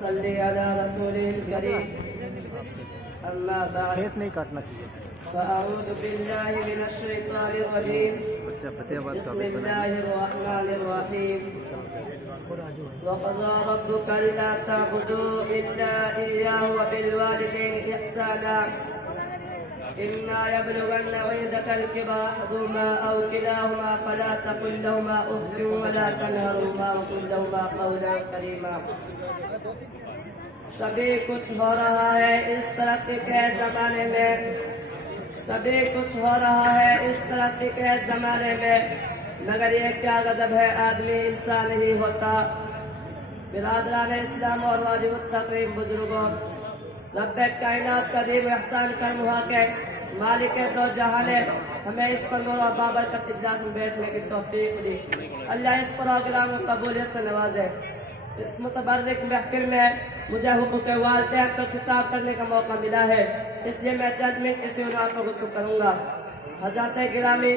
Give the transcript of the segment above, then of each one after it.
صلی علی رسول الکریم اما بعد فیس نہیں کاٹنا چاہیے. فاعوذ باللہ من الشیطان الرجیم بسم اللہ الرحمن الرحیم وقضى ربك الا تعبدوا الا اياه وبالوالدين احسانا اما يبلغن عندك الكبر احدهما او كلاهما فلا تقل لهما اف ولا تنهرهما وقل لهما قولا كريما. سبھی کچھ ہو رہا ہے اس ترقی کے زمانے میں، سبھی کچھ ہو رہا ہے اس ترقی کے زمانے میں، مگر یہ کیا غضب ہے آدمی انسان نہیں ہوتا. برادران اسلام اور واجب التقریم بزرگوں، رب کائنات قدیم احسان کرم ہوا کہ مالک دو جہاں نے ہمیں اس پر نور اور بابرکت اجلاس میں بیٹھنے کی توفیق دی. اللہ اس پروگرام کو قبولیت سے نوازے. اس متبرک محفل میں مجھے حقوق والدین پر خطاب کرنے کا موقع ملا ہے، اس لیے میں چند منٹ اسی عنوان پر گفتگو کروں گا. حضرات گرامی،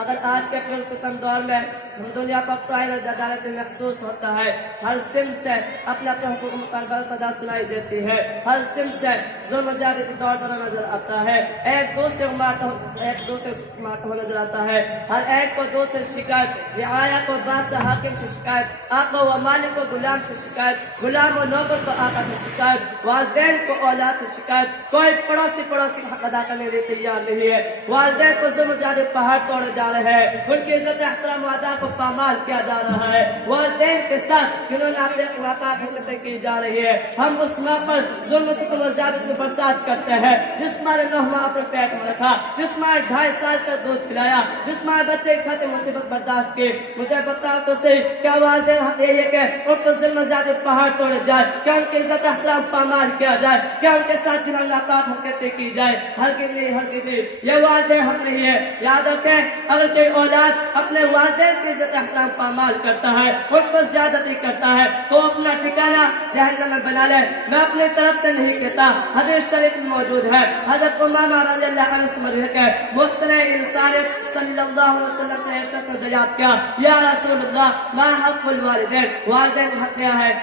اگر آج کے پرفتن دور میں ہم دنیا پر قائم عدالت محسوس ہوتا ہے، ہر سمت سے اپنے اپنے حقوق مطالبہ صدا سنائی دیتی ہے، ہر سمت سے ظلم و زیادتی دور دورہ نظر آتا ہے، ایک دوسرے کو مارتا ہوا نظر آتا ہے، ہر ایک کو دوسرے سے شکایت، رعایا کو بادشاہ حاکم سے شکایت، آقا و مالک کو غلام سے شکایت، غلام و نوکر کو آقا سے شکایت، والدین کو اولاد سے شکایت. کوئی پڑوسی کا حق ادا کرنے کے لیے تیار نہیں ہے. والدین کو ظلم و زیادتی پہاڑ توڑے جا رہے ہیں، ان کی عزت احترام و ادا کو پامال کیا جا رہا ہے. والدین کے ساتھ جنہوں نے اپنے اخلاقات حرکتیں کی جا رہی ہے، ہم اس ماں پر ظلم ستم و زیادتی برسات کرتے ہیں. جس ماں نے 9 ماہ اپنے پیٹ میں رکھا، جس ماں نے 2.5 سال تک دودھ پلایا، جس ماں نے بچے کی خاطر مصیبت برداشت کی، مجھے بتاؤ تو صحیح، کیا والدین حق یہ ہے کہ ان کو ظلم و زیادتی پہاڑ توڑے جائے، کیا ان کی عزت احترام پامال کیا جائے، کیا ان کے ساتھ جنہوں نے ناپاک حرکتیں کی جائے؟ ہرگز نہیں، ہرگز نہیں. یہ والدین حق نہیں ہے. یاد رکھیں، اگر کوئی اولاد اپنے والدین کی عزت احترام پامال کرتا ہے, ان پر زیادتی کرتا ہے, تو اپنا ٹھکانہ جہنم میں بنا لے. میں اپنی طرف سے نہیں کہتا, حدیث شریف میں موجود ہے. حضرت امامہ رضی اللہ عنہ سے مروی ہے, محسن انسانیت صلی اللہ علیہ وسلم سے ایک شخص نے دریافت کیا, یا رسول اللہ ما حق الوالدین, والدین کا حق کیا ہے؟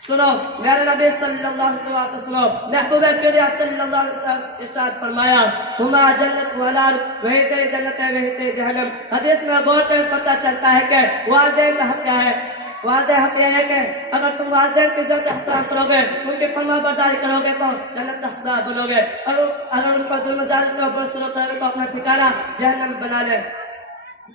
سنو میرے نبی صلی اللہ علیہ وسلم آپ سنو. محبوب کریم صلی اللہ علیہ وسلم ارشاد فرمایا, ہما جنت ونار, وہی تیری جنت ہے وہی تیری جہنم. حدیث میں غور کرے پتہ چلتا ہے کہ والدین کا حق کیا ہے. والدین حق یہ ہے کہ اگر تم والدین کی عزت احترام کرو گے, ان کی فرما برداری کرو گے تو جنت کا حقدار بنو گے, اور اگر ان پر ظلم زیادتی اور بر سلوک کرو گے تو اپنا ٹھکانہ جہنم میں بنا لے.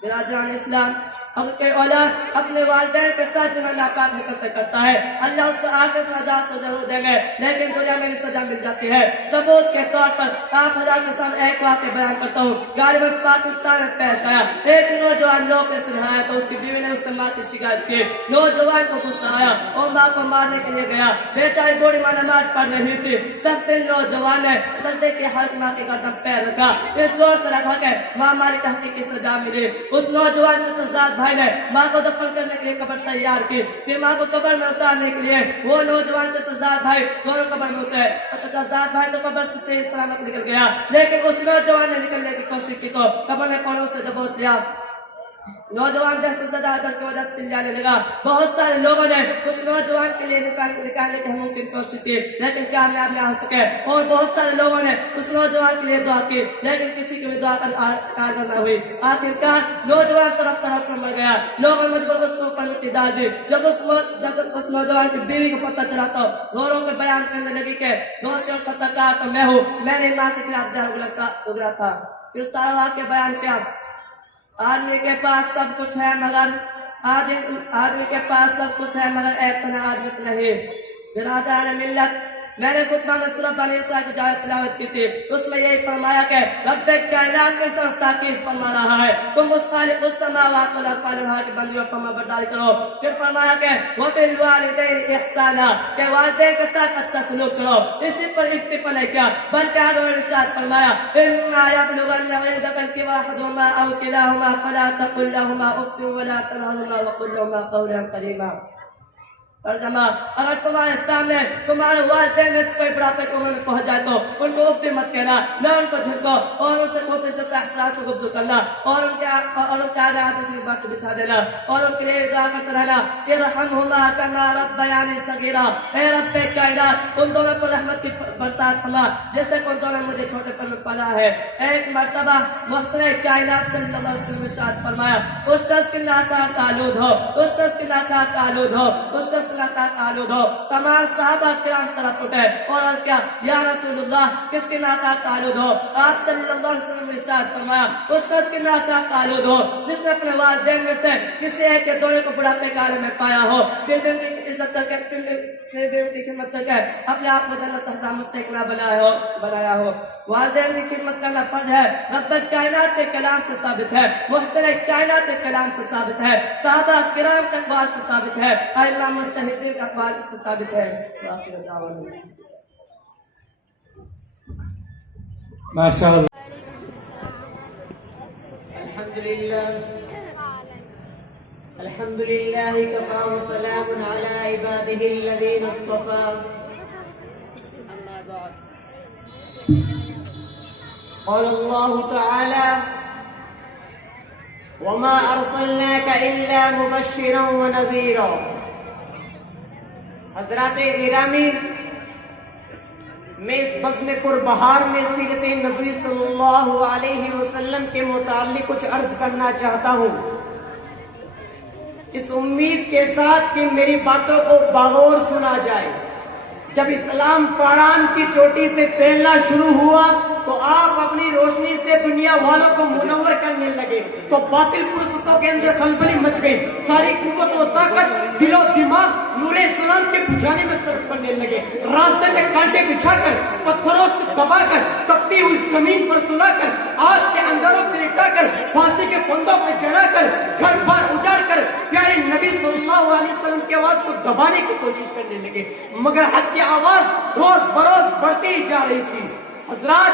برادران اسلام, اگر کوئی اولاد اپنے والدین کے ساتھ جنہوں ناپاک حرکتیں کرتا ہے, اللہ اس کو آخرت میں عذاب تو ضرور دیں گے, لیکن دنیا میں بھی سزا مل جاتی ہے. ثبوت کے طور پر آپ حضرات کے سامنے ایک واقعہ بیان کرتا ہوں. غالباً پاکستان میں پیش آیا. ایک نوجوان لوگ نے سنایا تو اس کی بیوی نے اس سے ماں کی شکایت کی. نوجوان کو غصہ آیا اور ماں کو مارنے کے لیے گیا. بیچاری بوڑھی ماں نماز پڑھ رہی تھی. سب دن نوجوان نے سجدے کی حالت ماں کے گردن پیر رکھا, اس زور سے رکھا کہ ماں ماری تحقیق کی سزا ملی. اس نوجوان چچا بھائی نے ماں کو دفن کرنے کے لیے قبر تیار کی. پھر ماں کو قبر میں اتارنے کے لیے وہ نوجوان چچا بھائی دونوں قبر میں اترے. چچا بھائی تو قبر سے صحیح سلامت نکل گیا, لیکن اس نوجوان نے نکلنے کی کوشش کی تو قبر میں پڑوں سے دبوچ لیا. نوجوان دہشت زدہ در کی وجہ سے چلانے لگا. بہت سارے لوگوں نے اس نوجوان کے لیے نکالنے کی ممکن کوشش کی, لیکن کامیاب نہ ہو سکے. اور بہت سارے لوگوں نے اس نوجوان کے لیے دعا کی, لیکن کسی کی بھی دعا کارگر نہ ہوئی. آخرکار نوجوان طرف طرف مر گیا. لوگوں نے مجبور اس کو اوپر مٹی ڈال دی. جب اس نوجوان کی بیوی کو پتہ چلا تو رو رو کے بیان کرنے لگی کہ دوشی اور خطا کار تو میں ہوں, میں نے ماں کے خلاف زہر اگلا تھا. پھر سارا واقعہ بیان کیا. آدمی کے پاس سب کچھ ہے مگر آدمی کے پاس سب کچھ ہے مگر ایک تنہا آدمی نہیں. برادران ملت, میں نے خطبہ میں سورہ بنی اسرائیل کی جائے تلاوت کی تھی. اس میں یہی فرمایا کہ رب کائنات کے ساتھ تاکید فرما رہا ہے, تم اس خالق السماوات والارض پالنے والے کی بندیوں پر فرما برداری کرو. پھر فرمایا کہ وبالوالدین احسانا, کہ والدین کے ساتھ اچھا سلوک کرو. اسی پر اکتفا نہیں کیا بلکہ آگے ارشاد فرمایا, اما یبلغن عندک الکبر احدهما او کلاهما فلا تقل لهما اف ولا تنهرهما وقل لهما قولا کریما. ترجمہ, اگر تمہارے سامنے تمہارے والدین میں سے کوئی بڑھاپے کی عمر میں پہنچ جائے تو ان کو اف بھی مت کہنا, نہ ان کو جھٹکو, اور ان سے خوب عزت احترام سے گفتگو کرنا, اور ان کے آگے ہاتھ سے بات بچھا دینا, اور ان کے لیے دعا کرتے رہنا, ارحمہما کما ربیانی صغیرا, اے رب کائنات ان دونوں پر رحمت کی برسات فرما جیسے کہ ان دونوں نے مجھے چھوٹے پر میں پالا ہے. ایک مرتبہ محسن کائنات صلی اللہ علیہ وسلم نے ارشاد فرمایا, اس شخص کی ناکاک آلود ہو, اس شخص کی ناکاک آلود ہو, اس شخص آلود ہو. تمام صحابہ کرام طرف اٹھے اور عرض کیا, یا رسول اللہ کس کی ناکاک آلود ہو؟ آپ صلی اللہ علیہ وسلم نے ارشاد فرمایا, اس شخص کی ناکاک آلود ہو جس نے اپنے والدین میں سے کسی ایک کے دونوں کو بڑھاپے کے عالم میں پایا ہو, پھر بھی ان کی عزت کر کے ان کی خدمت کر کے اپنے آپ کو جنت تک مستحق بنایا ہو. والدین کی خدمت کرنا فرض ہے, رب کائنات کے کلام سے ثابت ہے, محسن کائنات کے کلام سے ثابت ہے, صحابہ کرام کے اقوال سے ثابت ہے, ائمہ مجتہدین کے اقوال سے ثابت ہے. ماشاء اللہ. الحمد لله كفى وسلام على عباده الذين اصطفى. أما بعد, قال الله تعالى وما أرسلناك إلا مبشرا ونذيرا. حضرات گرامی, میں اس بزم پربہار میں سیرت نبی صلی اللہ علیہ وسلم کے متعلق کچھ عرض کرنا چاہتا ہوں, اس امید کے ساتھ کہ میری باتوں کو بغور سنا جائے. جب اسلام فاران کی چوٹی سے پھیلنا شروع ہوا تو آپ اپنی روشنی سے دنیا والوں کو منور کرنے لگے تو باطل پرستوں کے اندر خلبلی مچ گئی. ساری قوت و طاقت دل و دماغ نور اسلام کے بجھانے میں صرف کرنے لگے. راستے میں کانٹے بچھا کر, پتھروں سے دبا کر, تپتی ہوئی زمین پر سلا کر, آگ کے اندروں پہ لٹا کر, پھانسی کے پھندوں پہ چڑھا کر, گھر بار اجاڑ کر پیارے نبی صلی اللہ علیہ وسلم کی آواز کو دبانے کی کوشش کرنے لگے. مگر حق کی آواز روز بروز بڑھتی ہی جا رہی تھی. حضرات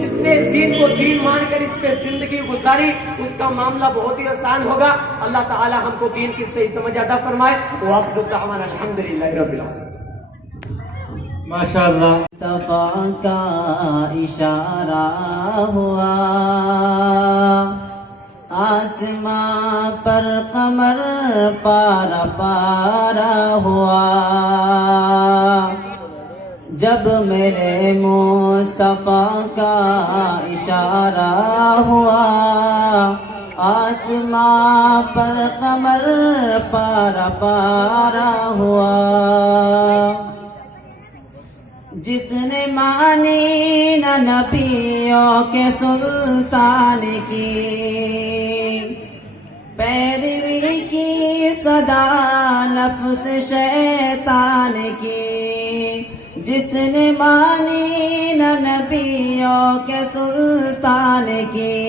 جس نے اس دین کو دین مان کر اس پہ زندگی گزاری اس کا معاملہ بہت ہی آسان ہوگا. اللہ تعالی ہم کو دین کی صحیح سمجھ عطا فرمائے. وآخر دعوانا الحمدللہ رب العالمین. ماشاءاللہ. مصطفیٰ کا اشارہ ہوا آسماں پر قمر پارا پارا ہوا. جب میرے مصطفیٰ کا اشارہ ہوا آسماں پر قمر پارا پارا ہوا. جس نے مانی نہ نبیوں کے سلطان کی پیروی کی صدا نفس شیطان کی. جس نے مانی نہ نبیوں کے سلطان کی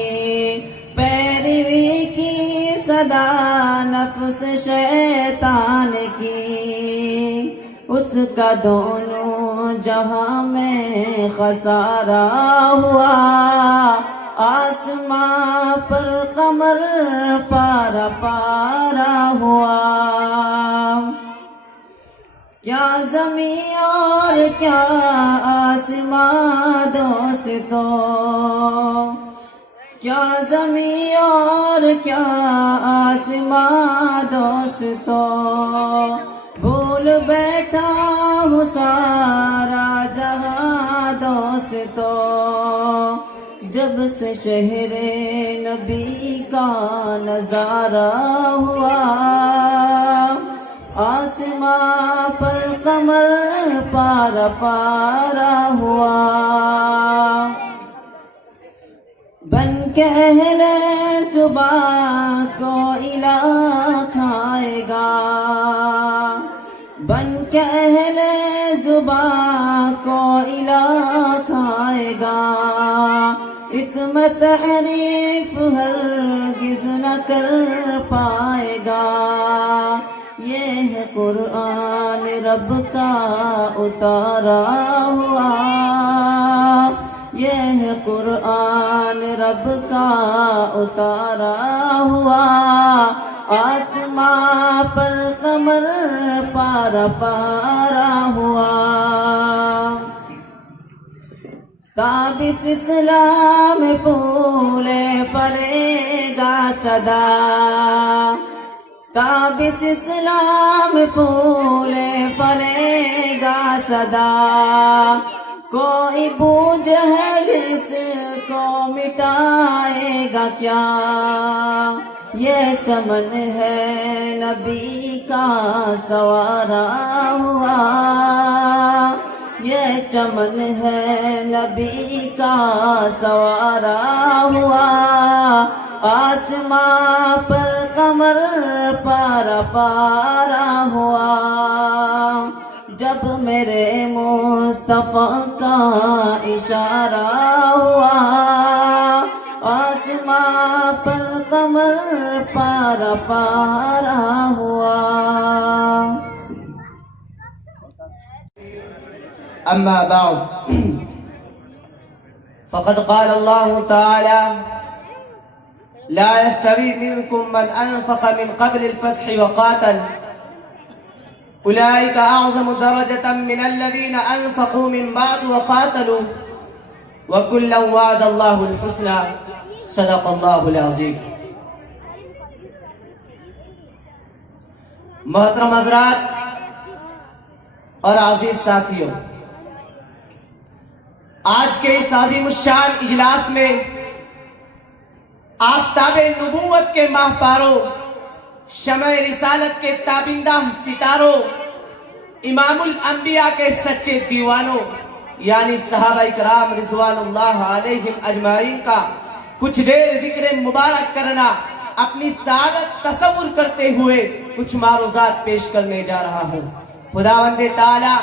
پیروی کی صدا نفس شیطان کی اس کا دونوں جہاں میں خسارہ ہوا. آسماں پر قمر پارا پارا ہوا. کیا زمین اور کیا آسماں دوستو کیا زمین اور کیا آسماں دوستو بھول بیٹھا ہوں سارا جہاں دوستو جب سے شہر نبی کا نظارہ ہوا. آسماں پر قمر پارا پارا ہوا. بن کے اہل صبح کو الہ کھائے گا بن کے اہل زباں کو الہ کھائے گا. اس میں تعریف ہرگز نہ کر پائے گا. یہ ہے قرآن رب کا اتارا ہوا. یہ ہے قرآن رب کا اتارا ہوا. آسماں پر قمر پارا پارا ہوا. تابس اسلام پھولے پھلے گا صدا تابس اسلام پھولے پھلے گا صدا. کوئی بو جہل اس کو مٹائے گا کیا. یہ چمن ہے نبی کا سوارا ہوا. یہ چمن ہے نبی کا سوارا ہوا. آسماں پر قمر پارا پارا ہوا. جب میرے مصطفیٰ کا اشارہ ہوا آسماں پر قمر پارا پارا ہوا. أما بعد فقد قال الله تعالى لا يستوي منكم من أنفق من قبل الفتح وقاتل أولئك أعظم درجة من الذين أنفقوا من بعد وقاتلوا وكلا وعد الله الحسنى صدق الله العظيم. محترم حضرات اور عزیز ساتھیوں، آج کے اس عظیم الشان اجلاس میں آفتاب نبوت کے ماہ پاروں، شمع رسالت کے تابندہ ستاروں، امام الانبیاء کے سچے دیوانوں یعنی صحابہ کرام رضوان اللہ علیہم اجمعین کا کچھ دیر ذکر مبارک کرنا اپنی سعادت تصور کرتے ہوئے کچھ معروضات پیش کرنے جا رہا ہوں. خداوند تعالی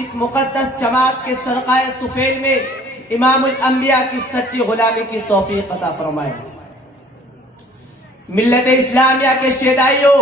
اس مقدس جماعت کے صدقہ طفیل میں امام الانبیاء کی سچی غلامی کی توفیق عطا فرمائے. ملت اسلامیہ کے شیدائیوں،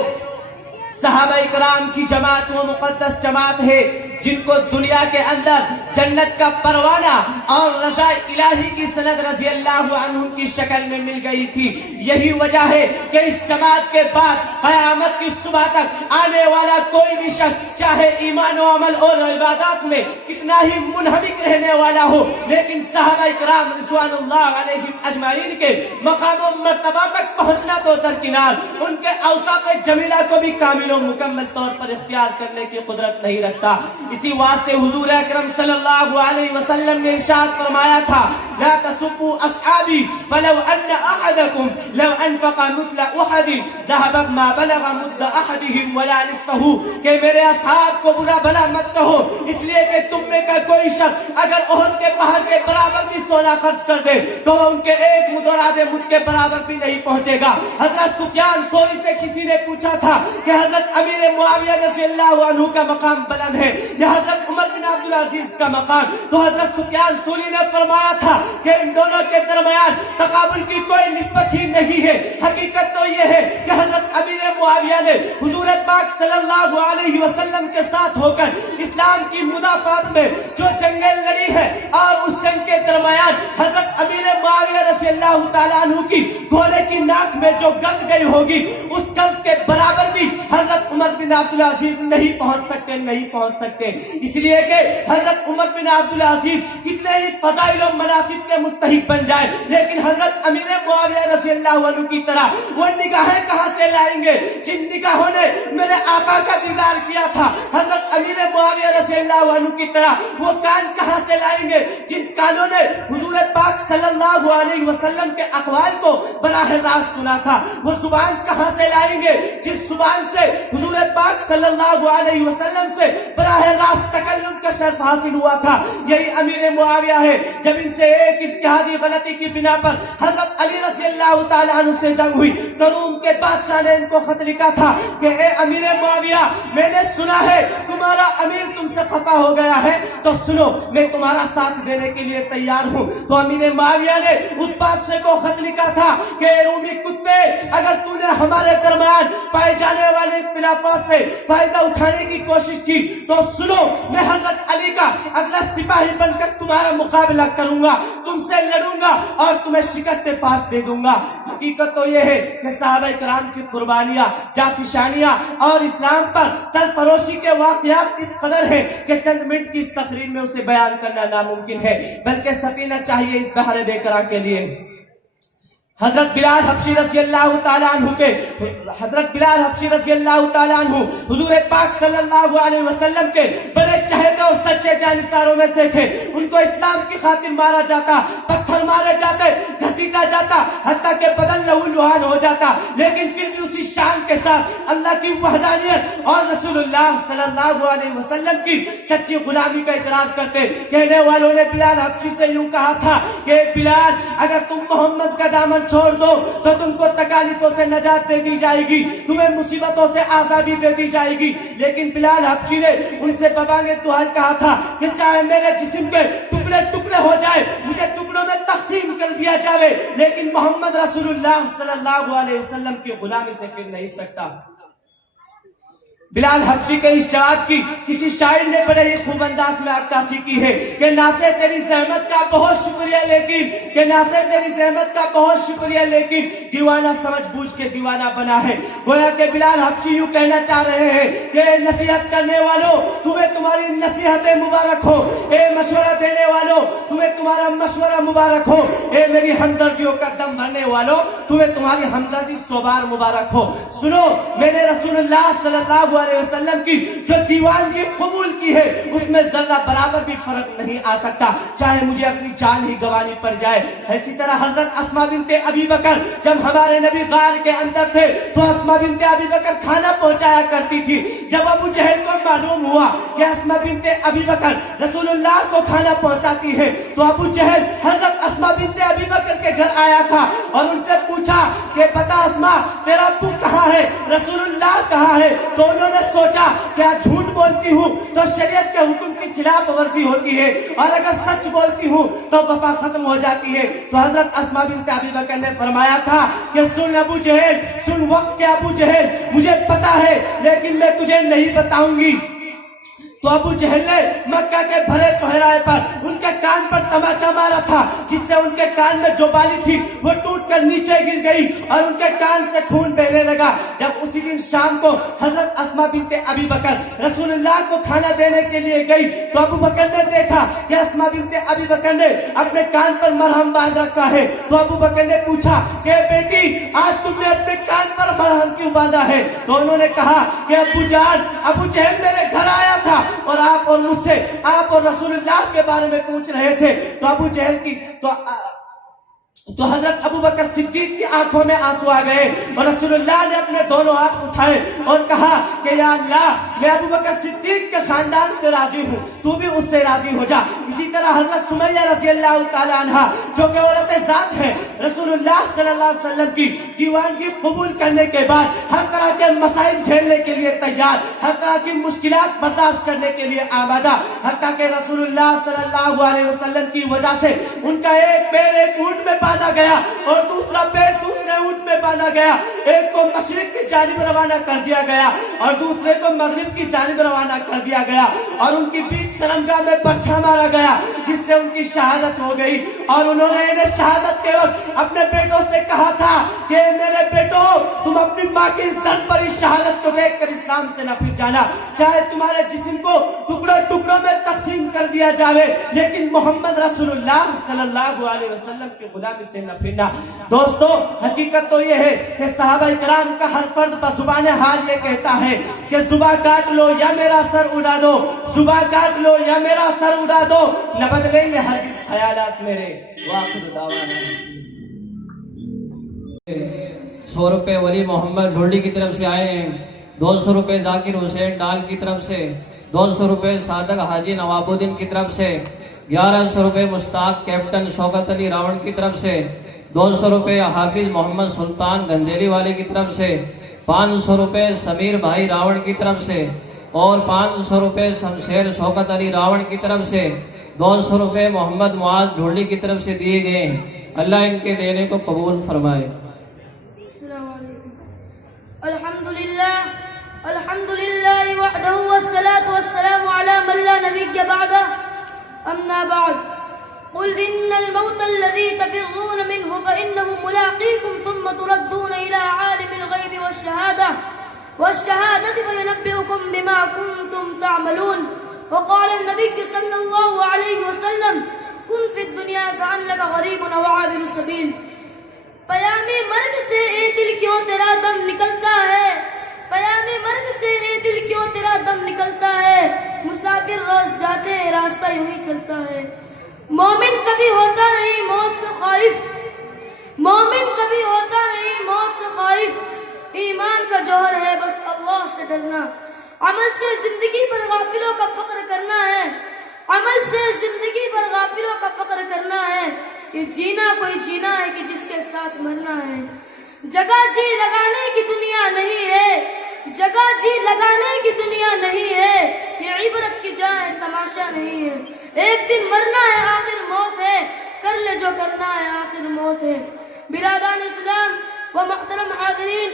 صحابہ کرام کی جماعت وہ مقدس جماعت ہے جن کو دنیا کے اندر جنت کا پروانہ اور رضا الہی کی سند رضی اللہ عنہ کی شکل میں مل گئی تھی. یہی وجہ ہے کہ اس جماعت کے بعد قیامت کی صبح تک آنے والا کوئی بھی شخص چاہے ایمان و عمل اور عبادات میں کتنا ہی منہمک رہنے والا ہو، لیکن صحابہ کرام رضوان اللہ علیہم اجمعین کے مقام و مرتبہ تک پہنچنا تو درکنار، ان کے اوصاف جمیلہ کو بھی کامل و مکمل طور پر اختیار کرنے کی قدرت نہیں رکھتا. اسی واسطے حضور اکرم صلی اللہ علیہ وسلم نے ارشاد فرمایا تھا: لا تسبوا اصحابی فلو ان احدکم لو انفق مثل احد ذهب ما بلغ مد احدهم ولا نصفه، کہ میرے اصحاب کو برا بھلا مت کہو، اس لیے کہ تم میں کا کوئی شخص اگر احد کے پہاڑ کے برابر بھی سونا خرچ کر دے تو ان کے ایک مد اور آدھے مد کے برابر بھی نہیں پہنچے گا. حضرت سفیان ثوری سے کسی نے پوچھا تھا کہ حضرت امیر معاویہ رضی اللہ عنہ کا مقام بلند ہے یا حضرت عمر بن عبدالعزیز کا مقام، تو حضرت سفیان ثوری نے فرمایا تھا کہ ان دونوں کے درمیان تقابل کی کوئی نسبت ہی نہیں ہے. حقیقت تو یہ ہے کہ حضرت امیر معاویہ نے حضور پاک صلی اللہ علیہ وسلم کے ساتھ ہو کر اسلام کی مدافعت میں جو جنگیں لڑی ہے، اور اس جنگ کے درمیان حضرت امیر معاویہ رضی اللہ تعالیٰ عنہ کی گھوڑے کی ناک میں جو گرد گئی ہوگی، اس گرد کے برابر بھی حضرت عمر بن عبدالعزیز نہیں پہنچ سکتے. اس لیے کہ حضرت عمر بن عبدالعزیز کتنے ہی فضائل و مناقب کے مستحق بن جائے، لیکن حضرت امیر معاویہ رضی اللہ عنہ کی طرح وہ نگاہیں کہاں سے لائیں گے جن نگاہوں نے میرے آقا کا دیدار کیا تھا؟ حضرت امیر معاویہ رضی اللہ عنہ کی طرح وہ کان کہاں سے لائیں گے جن کانوں نے حضور پاک صلی اللہ علیہ وسلم کے اقوال کو براہ راست سنا تھا؟ وہ زبان کہاں سے لائیں گے جس زبان سے حضور پاک صلی اللہ علیہ وسلم سے براہ راست تکلم کا شرف حاصل ہوا تھا؟ یہی امیر معاویہ ہے. جب ان سے ایک اجتہادی غلطی کی بنا پر حضرت علی رضی اللہ تعالیٰ عنہ سے جنگ ہوئی تو روم کے بادشاہ نے ان کو خط لکھا تھا کہ اے امیر معاویہ، میں نے سنا ہے تمہارا امیر تم سے خفا ہو گیا ہے، تو سنو میں تمہارا ساتھ دینے کے لیے تیار ہوں. تو امیر معاویہ نے اس بادشاہ کو خط لکھا تھا کہ رومی کتے، اگر تو نے ہمارے درمیان پائے جانے والے اختلافات سے فائدہ اٹھانے کی کوشش کی تو سنو، میں حضرت علی کا اگلا سپاہی بن کر تمہارا مقابلہ کروں گا، تم سے لڑوں گا اور تمہیں شکست فاش دے دوں گا. حقیقت تو یہ ہے کہ صحابہ کرام کی قربانیاں، جافشانیاں اور اسلام پر سرفروشی کے واقعات اس قدر ہیں کہ چند منٹ کی اس تقریر میں اسے بیان کرنا ناممکن ہے، بلکہ سفینہ چاہیے اس بحر بے قرار کے لیے. حضرت بلال حبشی رضی اللہ تعالیٰ عنہ حضور پاک صلی اللہ علیہ وسلم کے بڑے چہتے اور سچے جانثاروں میں سے تھے. ان کو اسلام کی خاطر مارا جاتا، پتھر مارے جاتے، گھسیٹا جاتا، حتیٰ کہ بدن لہو لہان ہو جاتا، لیکن پھر بھی اسی شان کے ساتھ اللہ کی وحدانیت اور رسول اللہ صلی اللہ علیہ وسلم کی سچی غلامی کا اقرار کرتے. کہنے والوں نے بلال حبشی سے یوں کہا تھا کہ بلال، اگر تم محمد کا دامن چھوڑ دو تو تم کو تکالیفوں سے نجات دے دی جائے گی، تمہیں مصیبتوں سے آزادی دے دی جائے گی. لیکن بلال حبشی نے ان سے ببانگے دعا کہا تھا کہ چاہے میرے جسم کے ٹکڑے ٹکڑے ہو جائے، مجھے ٹکڑوں میں تقسیم کر دیا جائے، لیکن محمد رسول اللہ صلی اللہ علیہ وسلم کی غلامی سے پھر نہیں سکتا. بلال حبشی کے اس جواب کی کسی شاعر نے بڑے ہی خوب انداز میں عکاسی کی ہے کہ ناصر تیری زحمت کا بہت شکریہ لیکن دیوانہ سمجھ بوجھ کے دیوانہ بنا ہے. گویا کہ بلال حبشی یوں کہنا چاہ رہے ہیں کہ نصیحت کرنے والوں تمہیں تمہاری نصیحتیں مبارک ہو، اے مشورہ دینے والوں تمہیں تمہارا مشورہ مبارک ہو، اے میری ہمدردیوں کا دم بھرنے والوں تمہیں تمہاری ہمدردی سوبار مبارک ہو. سنو، میں نے رسول اللہ صلی اللہ علیہ وسلم کی جو دیوانگی قبول کی ہے اس میں ذرہ برابر بھی فرق نہیں آ سکتا، چاہے مجھے اپنی جان ہی گوانی پڑ جائے. اسی طرح حضرت اسماء بنت ابی بکر جب ہمارے نبی غار کے اندر تھے تو اسماء بنت ابی بکر کھانا پہنچایا کرتی تھی. جب ابو جہل کو معلوم ہوا کہ اسماء بنت ابی بکر رسول اللہ کو کھانا پہنچاتی ہے تو ابو جہل حضرت اسماء بنت ابی بکر کے گھر آیا تھا اور ان سے پوچھا کہ بتا اسماء، تیرا ابو کہاں ہے، رسول اللہ کہاں ہے؟ تو انہوں نے سوچا کیا جھوٹ بولتی ہوں تو شریعت کے حکم کی خلاف ورزی ہوتی ہے، اور اگر سچ بولتی ہوں تو وفا ختم ہو جاتی ہے. تو حضرت اسماء بنت ابی بکر نے فرمایا تھا کہ سن ابو جہل، سن وقت کے ابو جہل، مجھے پتا ہے لیکن میں تجھے نہیں بتاؤں گی تو ابو جہل نے مکہ کے بھرے چوراہے پر ان کے کان پر تماچا مارا تھا، جس سے ان کے کان میں جو بالی تھی وہ ٹوٹ کر نیچے گر گئی اور ان کے کان سے خون بہنے لگا۔ جب اسی دن شام کو حضرت اسماء بنت ابی بکر رسول اللہ کو کھانا دینے کے لیے گئی تو ابو بکر نے دیکھا کہ اسماء بنت ابی بکر نے اپنے کان پر مرہم باندھ رکھا ہے۔ تو ابو بکر نے پوچھا کہ بیٹی آج تم نے اپنے کان پر مرہم کیوں باندھا ہے؟ تو انہوں نے کہا کہ ابو جان، ابو جہل میرے گھر آیا تھا اور آپ اور مجھ سے، آپ اور رسول اللہ کے بارے میں پوچھ رہے تھے۔ تو ابو جہل کی تو حضرت ابو بکر صدیق کی آنکھوں میں آنسو آ گئے اور رسول اللہ نے اپنے دونوں ہاتھ اٹھائے اور کہا کہ یا اللہ، میں ابو بکر صدیق کے خاندان سے راضی ہوں، تو بھی اس سے راضی ہو جا۔ اسی طرح حضرت سمیہ رضی اللہ تعالی عنہ جو کہ عورت ذات ہے، رسول اللہ صلی اللہ علیہ وسلم کی دیوانگی قبول کرنے کے بعد ہر طرح کے مسائل جھیلنے کے لیے تیار، ہر طرح کی مشکلات برداشت کرنے کے لیے آمادہ، حتیٰ کہ رسول اللہ صلی اللہ علیہ وسلم کی وجہ سے ان کا ایک پیر ایک اونٹ میں باندھا گیا اور دوسرا پیر دوسرے اونٹ میں باندھا گیا، ایک کو مشرق کی جانب روانہ کر دیا گیا اور دوسرے کو مغرب کی جانب روانہ کر دیا گیا اور ان کی بیچ شرمگاہ میں پرچھا مارا گیا، جس سے ان کی شہادت ہو گئی۔ اور انہوں نے انہیں شہادت کے وقت اپنے بیٹوں سے کہا تھا کہ میرے بیٹوں، تم اپنی ماں کے اس در پر اس شہادت کو دیکھ کر اسلام سے نہ پھر جانا، چاہے تمہارے جسم کو ٹکڑوں ٹکڑوں میں تقسیم کر دیا جاوے، لیکن محمد رسول اللہ صلی اللہ علیہ وسلم کی غلامی سے نہ پھرنا۔ دوستو، حقیقت تو یہ ہے کہ صحابہ کرام کا ہر فرد بزبان حال یہ کہتا ہے کہ زباں کاٹ لو یا میرا سر اڑا دو، زباں کاٹ لو یا میرا سر اڑا دو، نہ بدلیں گے ہرگز خیالات میرے۔ وآخر دعوانا 100 روپے ولی محمد ڈھولڈی کی طرف سے آئے ہیں، 200 روپے ذاکر حسین ڈال کی طرف سے، 200 روپے صادق حاجی نواب الدین کی طرف سے، 1100 روپے مشتاق کیپٹن شوکت علی راون کی طرف سے، 200 روپے حافظ محمد سلطان گندیلی والے کی طرف سے، 500 روپے سمیر بھائی راون کی طرف سے اور 500 روپے شمشیر شوکت علی راون کی طرف سے، 200 روپے محمد معاذ ڈھولڈی کی طرف سے دیے گئے ہیں۔ اللہ ان کے دینے کو قبول فرمائے۔ السلام علیکم۔ الحمدللہ وحدہ والصلاة والسلام علی من لا نبی بعدہ، اما بعد، قل ان الموت الذي تفرون منه فإنه ملاقيكم ثم تردون إلى عالم الغيب والشهادة فينبئكم بما كنتم تعملون۔ وقال النبي صلى الله عليه وسلم كن في الدنيا كأنك غريب أو عابر سبيل۔ پیام مرگ سے اے دل کیوں تیرا دم نکلتا ہے، پیام مرگ سے اے دل کیوں تیرا دم نکلتا ہے، مسافر روز جاتے راستہ یوں ہی چلتا ہے۔ مومن کبھی ہوتا نہیں موت سے خائف، مومن کبھی ہوتا نہیں موت سے خائف، ایمان کا جوہر ہے بس اللہ سے ڈرنا۔ عمل سے زندگی پر غافلوں کا فخر کرنا ہے، عمل سے زندگی پر غافلوں کا فخر کرنا ہے۔ یہ جینا کوئی جینا ہے کہ جس کے ساتھ مرنا ہے۔ جگہ جی لگانے کی دنیا نہیں ہے، جگہ جی لگانے کی دنیا نہیں ہے، یہ عبرت کی جا ہے تماشا نہیں ہے۔ ایک دن مرنا ہے آخر موت ہے، کر لے جو کرنا ہے آخر موت ہے۔ برادران اسلام و محترم حاضرین،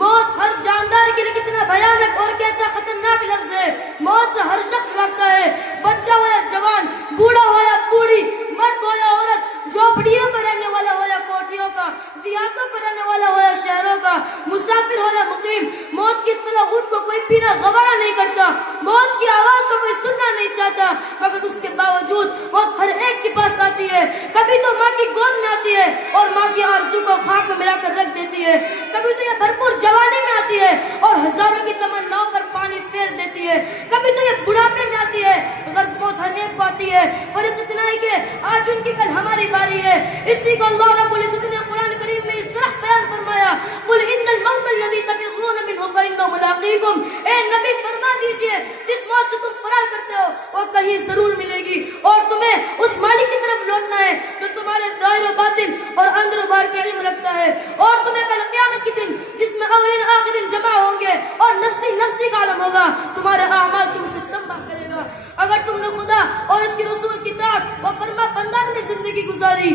موت ہر جاندار کے لیے کتنا بھیانک اور کیسا خطرناک لفظ ہے۔ موت سے ہر شخص بھاگتا ہے، بچہ ہو یا جوان، بوڑھا ہو یا بوڑھی، مرد ہو یا عورت، جھوپڑیوں پر رہنے والا ہو یا کوٹھیوں کا، دیہاتوں پر رہنے والا ہو یا شہروں کا، مسافر ہو یا مقیم، موت کی اصطلاح اٹھ کو کوئی پینا گوارا نہیں کرتا، موت کی آواز کو کوئی سننا نہیں چاہتا، مگر اس کے باوجود موت ہر ایک کے پاس آتی ہے۔ کبھی تو ماں کی گود میں آتی ہے اور ماں کی آرزو کو خاک میں ملا کر رکھ دیتی ہے، کبھی تو یہ بھرپور جوانی میں آتی ہے اور ہزاروں کی تمناؤں پر پانی پھیر دیتی ہے، کبھی تو یہ بڑھاپے میں آتی ہے، غرض موت ہر ایک کو آتی ہے، فرق اتنا ہے کہ آج ان کی کل ہماری باری ہے۔ اسی کو اللہ رب العزت نے قرآن کریم میں اس طرح بیان فرمایا، قل ان الموت الذي تفرون منه فإنه ملاقيكم، اے نبی فرما دیجئے جس موت سے تم فرار کرتے ہو وہ کہیں ضرور ملے گی اور تمہیں اس مالک کی طرف لوٹنا ہے جو تمہارے ظاہر و باطن اور اندر و باہر کا علم رکھتا ہے، اور تمہیں کل قیامت کے دن جس میں اولین آخرین جمع ہوں گے اور نفسی نفسی کا عالم ہوگا، تمہارے اعمال تم سے تنبیہ کرے گا۔ اگر تم نے خدا اور اس کے رسول کی اطاعت و فرما برداری میں زندگی گزاری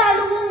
ahluhu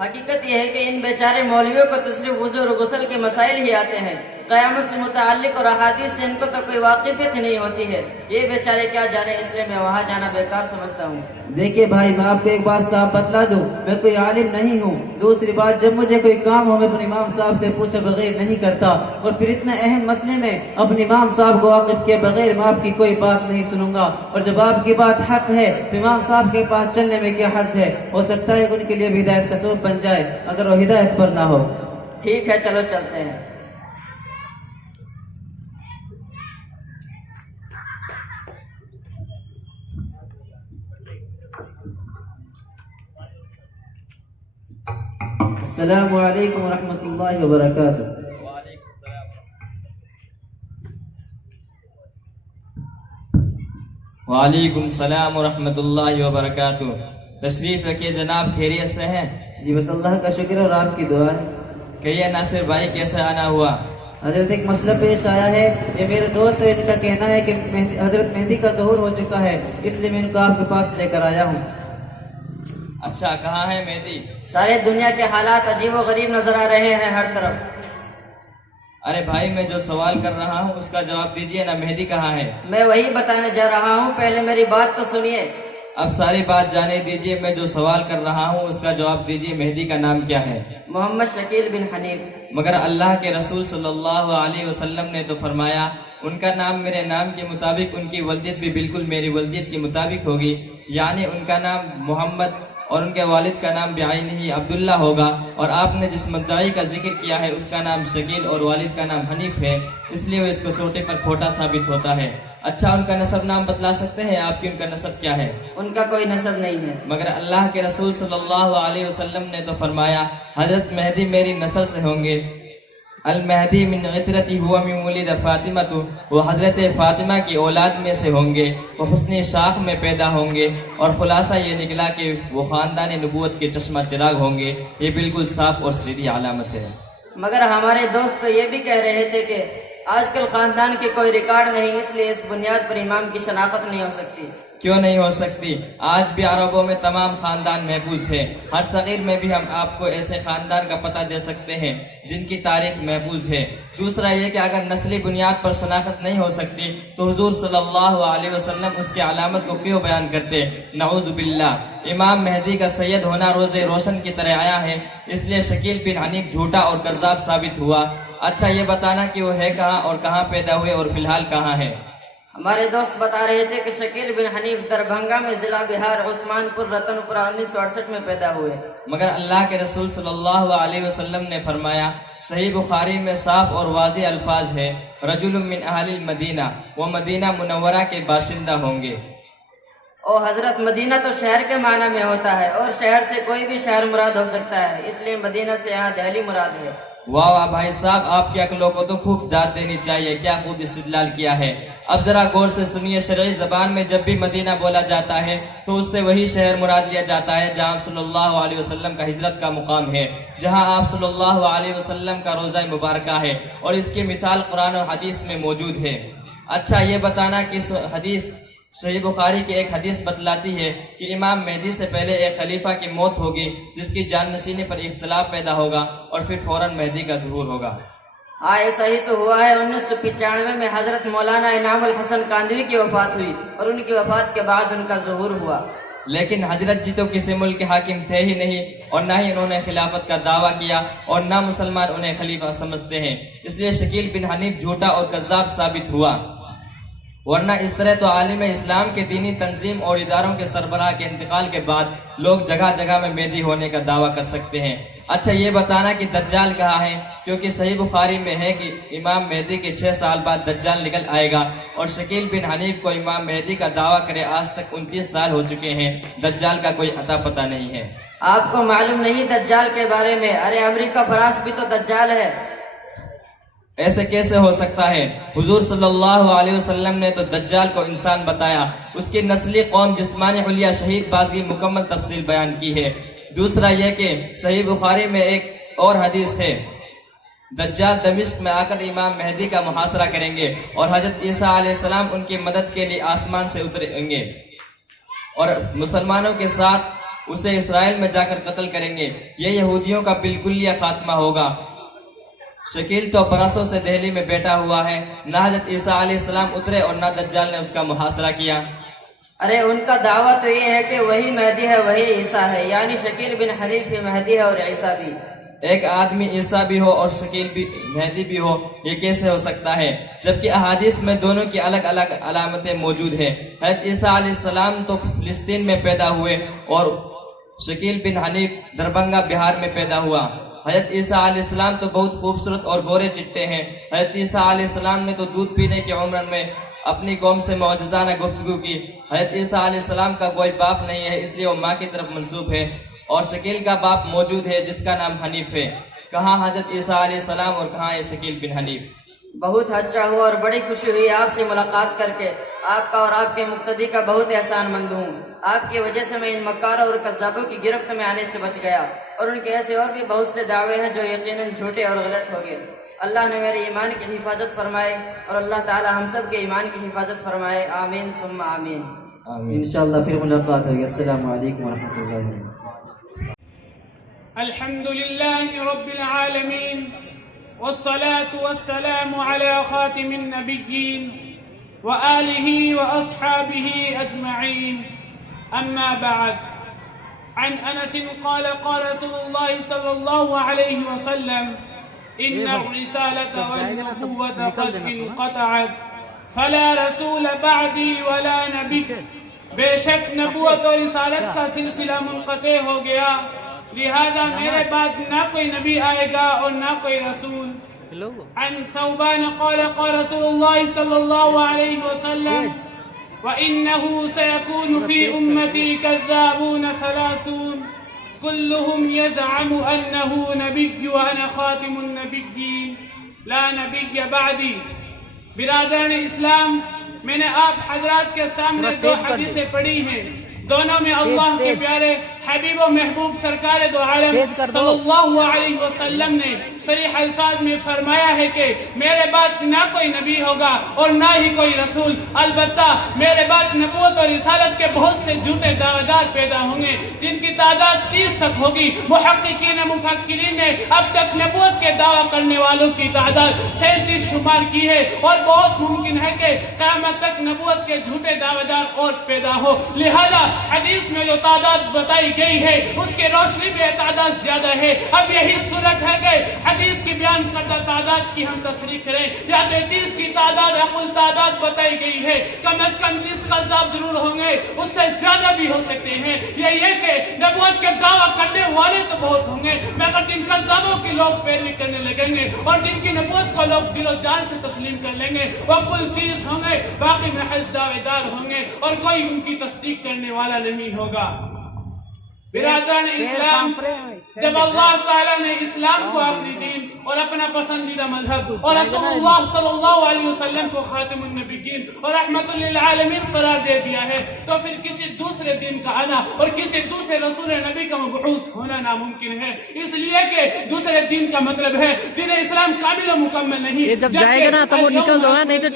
حقیقت یہ ہے کہ ان بیچارے مولویوں کو تو صرف وضو اور غسل کے مسائل ہی آتے ہیں، قیامت سے متعلق اور احادیث سے ان کو تو کوئی واقفیت ہی نہیں ہوتی ہے. یہ بیچارے کیا جانے، اس لیے میں وہاں جانا بیکار سمجھتا ہوں. دیکھیے بھائی، میں آپ کو ایک بات صاف بتلا دوں، میں کوئی عالم نہیں ہوں. دوسری بات، جب مجھے کوئی کام ہو میں اپنے امام صاحب سے پوچھے بغیر نہیں کرتا، اور پھر اتنے اہم مسئلے میں اپنے امام صاحب کو واقف کیے بغیر میں آپ کی کوئی بات نہیں سنوں گا. اور جب آپ کی بات حق ہے تو امام صاحب کے پاس چلنے میں کیا حرج ہے؟ ہو سکتا ہے کہ ان کے لیے بھی ہدایت کا سبب بن جائے اگر وہ ہدایت پر نہ ہو. ٹھیک ہے، چلو چلتے ہیں. السلام علیکم ورحمۃ اللہ وبرکاتہ. وعلیکم السلام ورحمۃ اللہ وبرکاتہ. تشریف رکھیے جناب، خیریت سے ہیں؟ جی بس اللہ کا شکر اور آپ کی دعا ہے. کہیے ناصر بھائی، کیسے آنا ہوا؟ حضرت ایک مسئلہ پیش آیا ہے. یہ میرے دوست ہے، ان کا کہنا ہے کہ حضرت مہدی کا ظہور ہو چکا ہے، اس لیے میں ان کو آپ کے پاس لے کر آیا ہوں. اچھا، کہاں ہے مہدی؟ سارے دنیا کے حالات عجیب و غریب نظر آ رہے ہیں ہر طرف. ارے بھائی، میں جو سوال کر رہا ہوں اس کا جواب دیجئے نا. مہدی کہاں ہے؟ میں وہی بتانے جا رہا ہوں، پہلے میری بات تو سنیے. اب ساری بات جانے دیجئے، میں جو سوال کر رہا ہوں اس کا جواب دیجئے. مہدی کا نام کیا ہے؟ محمد شکیل بن حنیف. مگر اللہ کے رسول صلی اللہ علیہ وسلم نے تو فرمایا ان کا نام میرے نام کے مطابق، ان کی ولدیت بھی بالکل میری ولدیت کے مطابق ہوگی. یعنی ان کا نام محمد اور ان کے والد کا نام بعینہ ہی عبداللہ ہوگا. اور آپ نے جس مدعی کا ذکر کیا ہے اس کا نام شکیل اور والد کا نام حنیف ہے، اس لیے وہ اس کو سوٹے پر کھوٹا ثابت ہوتا ہے. اچھا، ان کا نسب نام بتلا سکتے ہیں آپ کی؟ ان کا نسب کیا ہے؟ ان کا کوئی نسب نہیں ہے. مگر اللہ کے رسول صلی اللہ علیہ وسلم نے تو فرمایا حضرت مہدی میری نسل سے ہوں گے. المہدی من عطرتی ہوا من ولد فاطمہ، وہ حضرت فاطمہ کی اولاد میں سے ہوں گے، وہ حسن شاخ میں پیدا ہوں گے. اور خلاصہ یہ نکلا کہ وہ خاندان نبوت کے چشمہ چراغ ہوں گے. یہ بالکل صاف اور سیدھی علامت ہے. مگر ہمارے دوست تو یہ بھی کہہ رہے تھے کہ آج کل خاندان کے کوئی ریکارڈ نہیں، اس لیے اس بنیاد پر امام کی شناخت نہیں ہو سکتی. کیوں نہیں ہو سکتی؟ آج بھی عربوں میں تمام خاندان محفوظ ہے. ہر صغیر میں بھی ہم آپ کو ایسے خاندان کا پتہ دے سکتے ہیں جن کی تاریخ محفوظ ہے. دوسرا یہ کہ اگر نسلی بنیاد پر شناخت نہیں ہو سکتی تو حضور صلی اللہ علیہ وسلم اس کی علامت کو کیوں بیان کرتے؟ نعوذ باللہ. امام مہدی کا سید ہونا روز روشن کی طرح آیا ہے، اس لیے شکیل بن حنیف جھوٹا اور کذاب ثابت ہوا. اچھا، یہ بتانا کہ وہ ہے کہاں اور کہاں پیدا ہوئے اور فی الحال کہاں ہے؟ ہمارے دوست بتا رہے تھے کہ شکیل بن حنیف دربھنگا میں ضلع بہار عثمان پور رتن پورہ 1968 میں پیدا ہوئے. مگر اللہ کے رسول صلی اللہ علیہ وسلم نے فرمایا، صحیح بخاری میں صاف اور واضح الفاظ ہے، رجل من اہل المدینہ، وہ مدینہ منورہ کے باشندہ ہوں گے. او حضرت، مدینہ تو شہر کے معنی میں ہوتا ہے اور شہر سے کوئی بھی شہر مراد ہو سکتا ہے، اس لیے مدینہ سے یہاں دہلی مراد ہے. واہ واہ بھائی صاحب، آپ کی عقلوں کو تو خوب داد دینی چاہیے. کیا خوب استدلال کیا ہے. اب ذرا غور سے سنیے، شرعی زبان میں جب بھی مدینہ بولا جاتا ہے تو اس سے وہی شہر مراد لیا جاتا ہے جہاں صلی اللہ علیہ وسلم کا ہجرت کا مقام ہے، جہاں آپ صلی اللہ علیہ وسلم کا روضہ مبارکہ ہے، اور اس کی مثال قرآن و حدیث میں موجود ہے. اچھا، یہ بتانا کہ حدیث صحیح بخاری کی ایک حدیث بتلاتی ہے کہ امام مہدی سے پہلے ایک خلیفہ کی موت ہوگی جس کی جان نشینی پر اختلاف پیدا ہوگا اور پھر فوراً مہدی کا ظہور ہوگا. ہاں، ایسا ہی تو ہوا ہے. 1995 میں حضرت مولانا انعام الحسن کاندھوی کی وفات ہوئی اور ان کی وفات کے بعد ان کا ظہور ہوا. لیکن حضرت جی تو کسی ملک کے حاکم تھے ہی نہیں، اور نہ ہی انہوں نے خلافت کا دعویٰ کیا، اور نہ مسلمان انہیں خلیفہ سمجھتے ہیں. اس لیے شکیل بن حنیف جھوٹا اور کذاب ثابت ہوا. ورنہ اس طرح تو عالم اسلام کے دینی تنظیم اور اداروں کے سربراہ کے انتقال کے بعد لوگ جگہ جگہ میں مہدی ہونے کا دعویٰ کر سکتے ہیں. اچھا، یہ بتانا کہ دجال کہاں ہے، کیونکہ صحیح بخاری میں ہے کہ امام مہدی کے 6 سال بعد دجال نکل آئے گا، اور شکیل بن حنیف کو امام مہدی کا دعویٰ کرے آج تک 29 سال ہو چکے ہیں. دجال کا کوئی اتا پتہ نہیں ہے. آپ کو معلوم نہیں دجال کے بارے میں؟ ارے امریکہ فرانس بھی تو دجال ہے. ایسے کیسے ہو سکتا ہے؟ حضور صلی اللہ علیہ وسلم نے تو دجال کو انسان بتایا، اس کی نسلی قوم جسمانی حلیہ شہید بازی مکمل تفصیل بیان کی ہے. دوسرا یہ کہ صحیح بخاری میں ایک اور حدیث ہے، دجال دمشق میں آ کر امام مہدی کا محاصرہ کریں گے اور حضرت عیسیٰ علیہ السلام ان کی مدد کے لیے آسمان سے اتریں گے اور مسلمانوں کے ساتھ اسے اسرائیل میں جا کر قتل کریں گے. یہ یہودیوں کا بالکلیہ خاتمہ ہوگا. شکیل تو برسوں سے دہلی میں بیٹھا ہوا ہے. نہ حضرت عیسیٰ علیہ السلام اترے اور نہ دجال نے اس کا محاصرہ کیا. ارے ان کا دعویٰ تو یہ ہے کہ وہی مہدی ہے وہی عیسیٰ ہے، یعنی شکیل بن حنیف بھی مہدی ہے اور عیسیٰ بھی. ایک آدمی عیسیٰ بھی ہو اور شکیل بھی مہدی بھی ہو، یہ کیسے ہو سکتا ہے؟ جبکہ احادیث میں دونوں کی الگ الگ علامتیں موجود ہیں. حضرت عیسیٰ علیہ السلام تو فلسطین میں پیدا ہوئے اور شکیل بن حنیف دربھنگہ بہار میں پیدا ہوا. حضرت عیسیٰ علیہ السلام تو بہت خوبصورت اور گورے چٹے ہیں. حضرت عیسیٰ علیہ السلام نے تو دودھ پینے کی عمر میں اپنی قوم سے معجزانہ گفتگو کی. حضرت عیسیٰ علیہ السلام کا کوئی باپ نہیں ہے، اس لیے وہ ماں کی طرف منسوب ہے. اور شکیل کا باپ موجود ہے جس کا نام حنیف ہے. کہاں حضرت عیسیٰ علیہ السلام اور کہاں ہے شکیل بن حنیف؟ بہت اچھا ہوا اور بڑی خوشی ہوئی آپ سے ملاقات کر کے. آپ کا اور آپ کے مقتدی کا بہت احسان مند ہوں. آپ کی وجہ سے میں ان مکاروں اور کذابوں کی گرفت میں آنے سے بچ گیا، اور ان کے ایسے اور بھی بہت سے دعوے ہیں جو یقیناً جھوٹے اور غلط ہو گئے. اللہ نے میرے ایمان کی حفاظت فرمائے اور اللہ تعالی ہم سب کے ایمان کی حفاظت فرمائے. آمین ثم آمین. انشاءاللہ پھر ملاقات ہوگی. السلام علیکم ورحمۃ اللہ وبرکاتہ. الحمد لله رب العالمين والصلاة والسلام على خاتم النبيين وآله وأصحابه أجمعين. أما بعد، عن أنس قال قال رسول الله صلى الله عليه وسلم: إن الرسالة والنبوة قد انقطعت فلا رسول بعدي ولا نبي. بے شک نبوت اور رسالت کا سلسلہ منقطع ہو گیا، لہذا میرے بعد نہ کوئی نبی آئے گا اور نہ کوئی رسول. عن ثوبان قال قال رسول الله صلى الله عليه وسلم: وإنه سيكون في أمتي كذابون 30 كلهم يزعم أنه نبي وأنا خاتم النبيين لا نبي بعدي. برادران اسلام، میں نے آپ حضرات کے سامنے دو حدیثیں پڑھی ہیں. دونوں میں اللہ کے پیارے حبیب و محبوب سرکار دو عالم صلی اللہ علیہ وسلم نے صریح الفاظ میں فرمایا ہے کہ میرے بعد نہ کوئی نبی ہوگا اور نہ ہی کوئی رسول، البتہ میرے بعد نبوت اور رسالت کے بہت سے جھوٹے دعویدار پیدا ہوں گے جن کی تعداد 30 تک ہوگی. محققین مفکرین نے اب تک نبوت کے دعویٰ کرنے والوں کی تعداد 37 شمار کی ہے، اور بہت ممکن ہے کہ قیامت تک نبوت کے جھوٹے دعویدار اور پیدا ہو. لہذا حدیث میں جو تعداد بتائی گئی ہے اس کی روشنی میں تعداد زیادہ ہے. اب یہی صورت ہے کہ حدیث کی بیان کردہ تعداد کی ہم تصریح کریں، یا 33 کی تعداد اقل تعداد بتائی گئی ہے. کم از کم 30 قذاب ضرور ہوں گے، اس سے زیادہ بھی ہو سکتے ہیں. یہ کہ نبوت کے دعویٰ کرنے والے تو بہت ہوں گے، مگر جن قذابوں کی لوگ پیروی کرنے لگیں گے اور جن کی نبوت کو لوگ دل و جان سے تسلیم کر لیں گے، وہ کل 30 ہوں گے. باقی محض دعوے دار ہوں گے اور کوئی ان کی تصدیق کرنے والا نہیں ہوگا. برادران اسلام، جب اللہ تعالیٰ نے اسلام کو آخری دین اور اپنا پسندیدہ مذہب اور رسول اللہ صلی اللہ علیہ وسلم کو خاتم النبیین اور رحمت للعالمین قرار دے دیا ہے، تو پھر کسی دوسرے دین کا آنا اور کسی دوسرے رسول نبی کا مبعوث ہونا ناممکن ہے. اس لیے کہ دوسرے دین کا مطلب ہے دین اسلام کامل و مکمل نہیں. یہ جب جائے گا نا تو وہ نکل دو گا، نہیں تو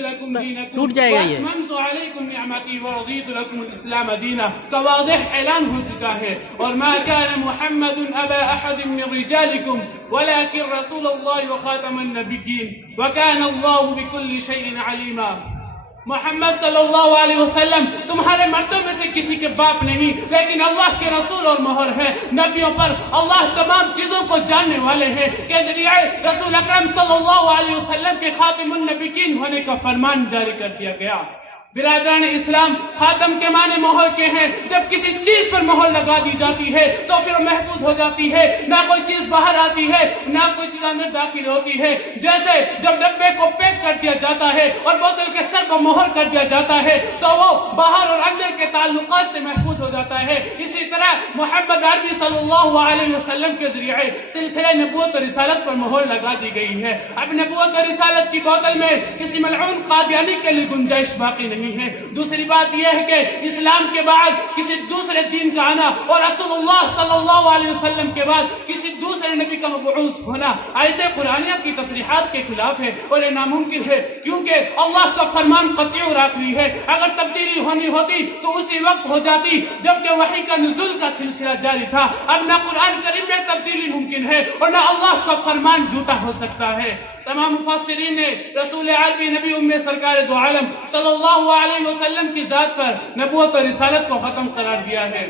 ٹوٹ جائے گا. یہ وَأَتْمَمْتُ عَلَيْكُمْ نِعْمَتِي وَرَضِيتُ لَكُمُ الْإِسْلَامَ دِينًا کا واضح اعلان ہو چکا ہے. اور ما كان محمد ابا احد من رجالكم ولكن رسول الله وخاتم النبيين وكان الله بكل شيء عليما. محمد صلی اللہ علیہ وسلم تمہارے مردوں میں سے کسی کے باپ نہیں، لیکن اللہ کے رسول اور مہر ہے. نبیوں پر اللہ تمام چیزوں کو جاننے والے ہیں کہ ذریعہ رسول اکرم صلی اللہ علیہ وسلم کے خاتم النبیین ہونے کا فرمان جاری کر دیا گیا. برادران اسلام، خاتم کے معنی مہر کے ہیں. جب کسی چیز پر مہر لگا دی جاتی ہے تو پھر محفوظ ہو جاتی ہے، نہ کوئی چیز باہر آتی ہے نہ کوئی چیز اندر داخل ہوتی ہے. جیسے جب ڈبے کو پیک کر دیا جاتا ہے اور بوتل کے سر کو مہر کر دیا جاتا ہے تو وہ باہر اور اندر کے تعلقات سے محفوظ ہو جاتا ہے. اسی طرح محمد عربی صلی اللہ علیہ وسلم کے ذریعے سلسلہ نبوت اور رسالت پر مہر لگا دی گئی ہے. اب نبوت اور رسالت کی بوتل میں کسی ملعون قادیانی کے لیے گنجائش باقی نہیں نہیں ہے. دوسری بات یہ ہے کہ اسلام کے بعد کسی دوسرے دین کا آنا اور رسول اللہ صلی اللہ علیہ وسلم کے بعد کسی دوسرے نبی کا مبعوث ہونا آیت قرآنیہ کی تصریحات کے خلاف ہے اور یہ ناممکن ہے، کیونکہ اللہ کا فرمان قطعی اور آخری ہے. اگر تبدیلی ہونی ہوتی تو اسی وقت ہو جاتی جبکہ وحی کا نزول کا سلسلہ جاری تھا. اب نہ قرآن کریم میں تبدیلی ممکن ہے اور نہ اللہ کا فرمان جھوٹا ہو سکتا ہے. تمام مفسرین نے رسول عربی نبی سرکار دو عالم صلی اللہ علیہ وسلم کی ذات پر نبوت اور رسالت کو ختم قرار دیا ہے.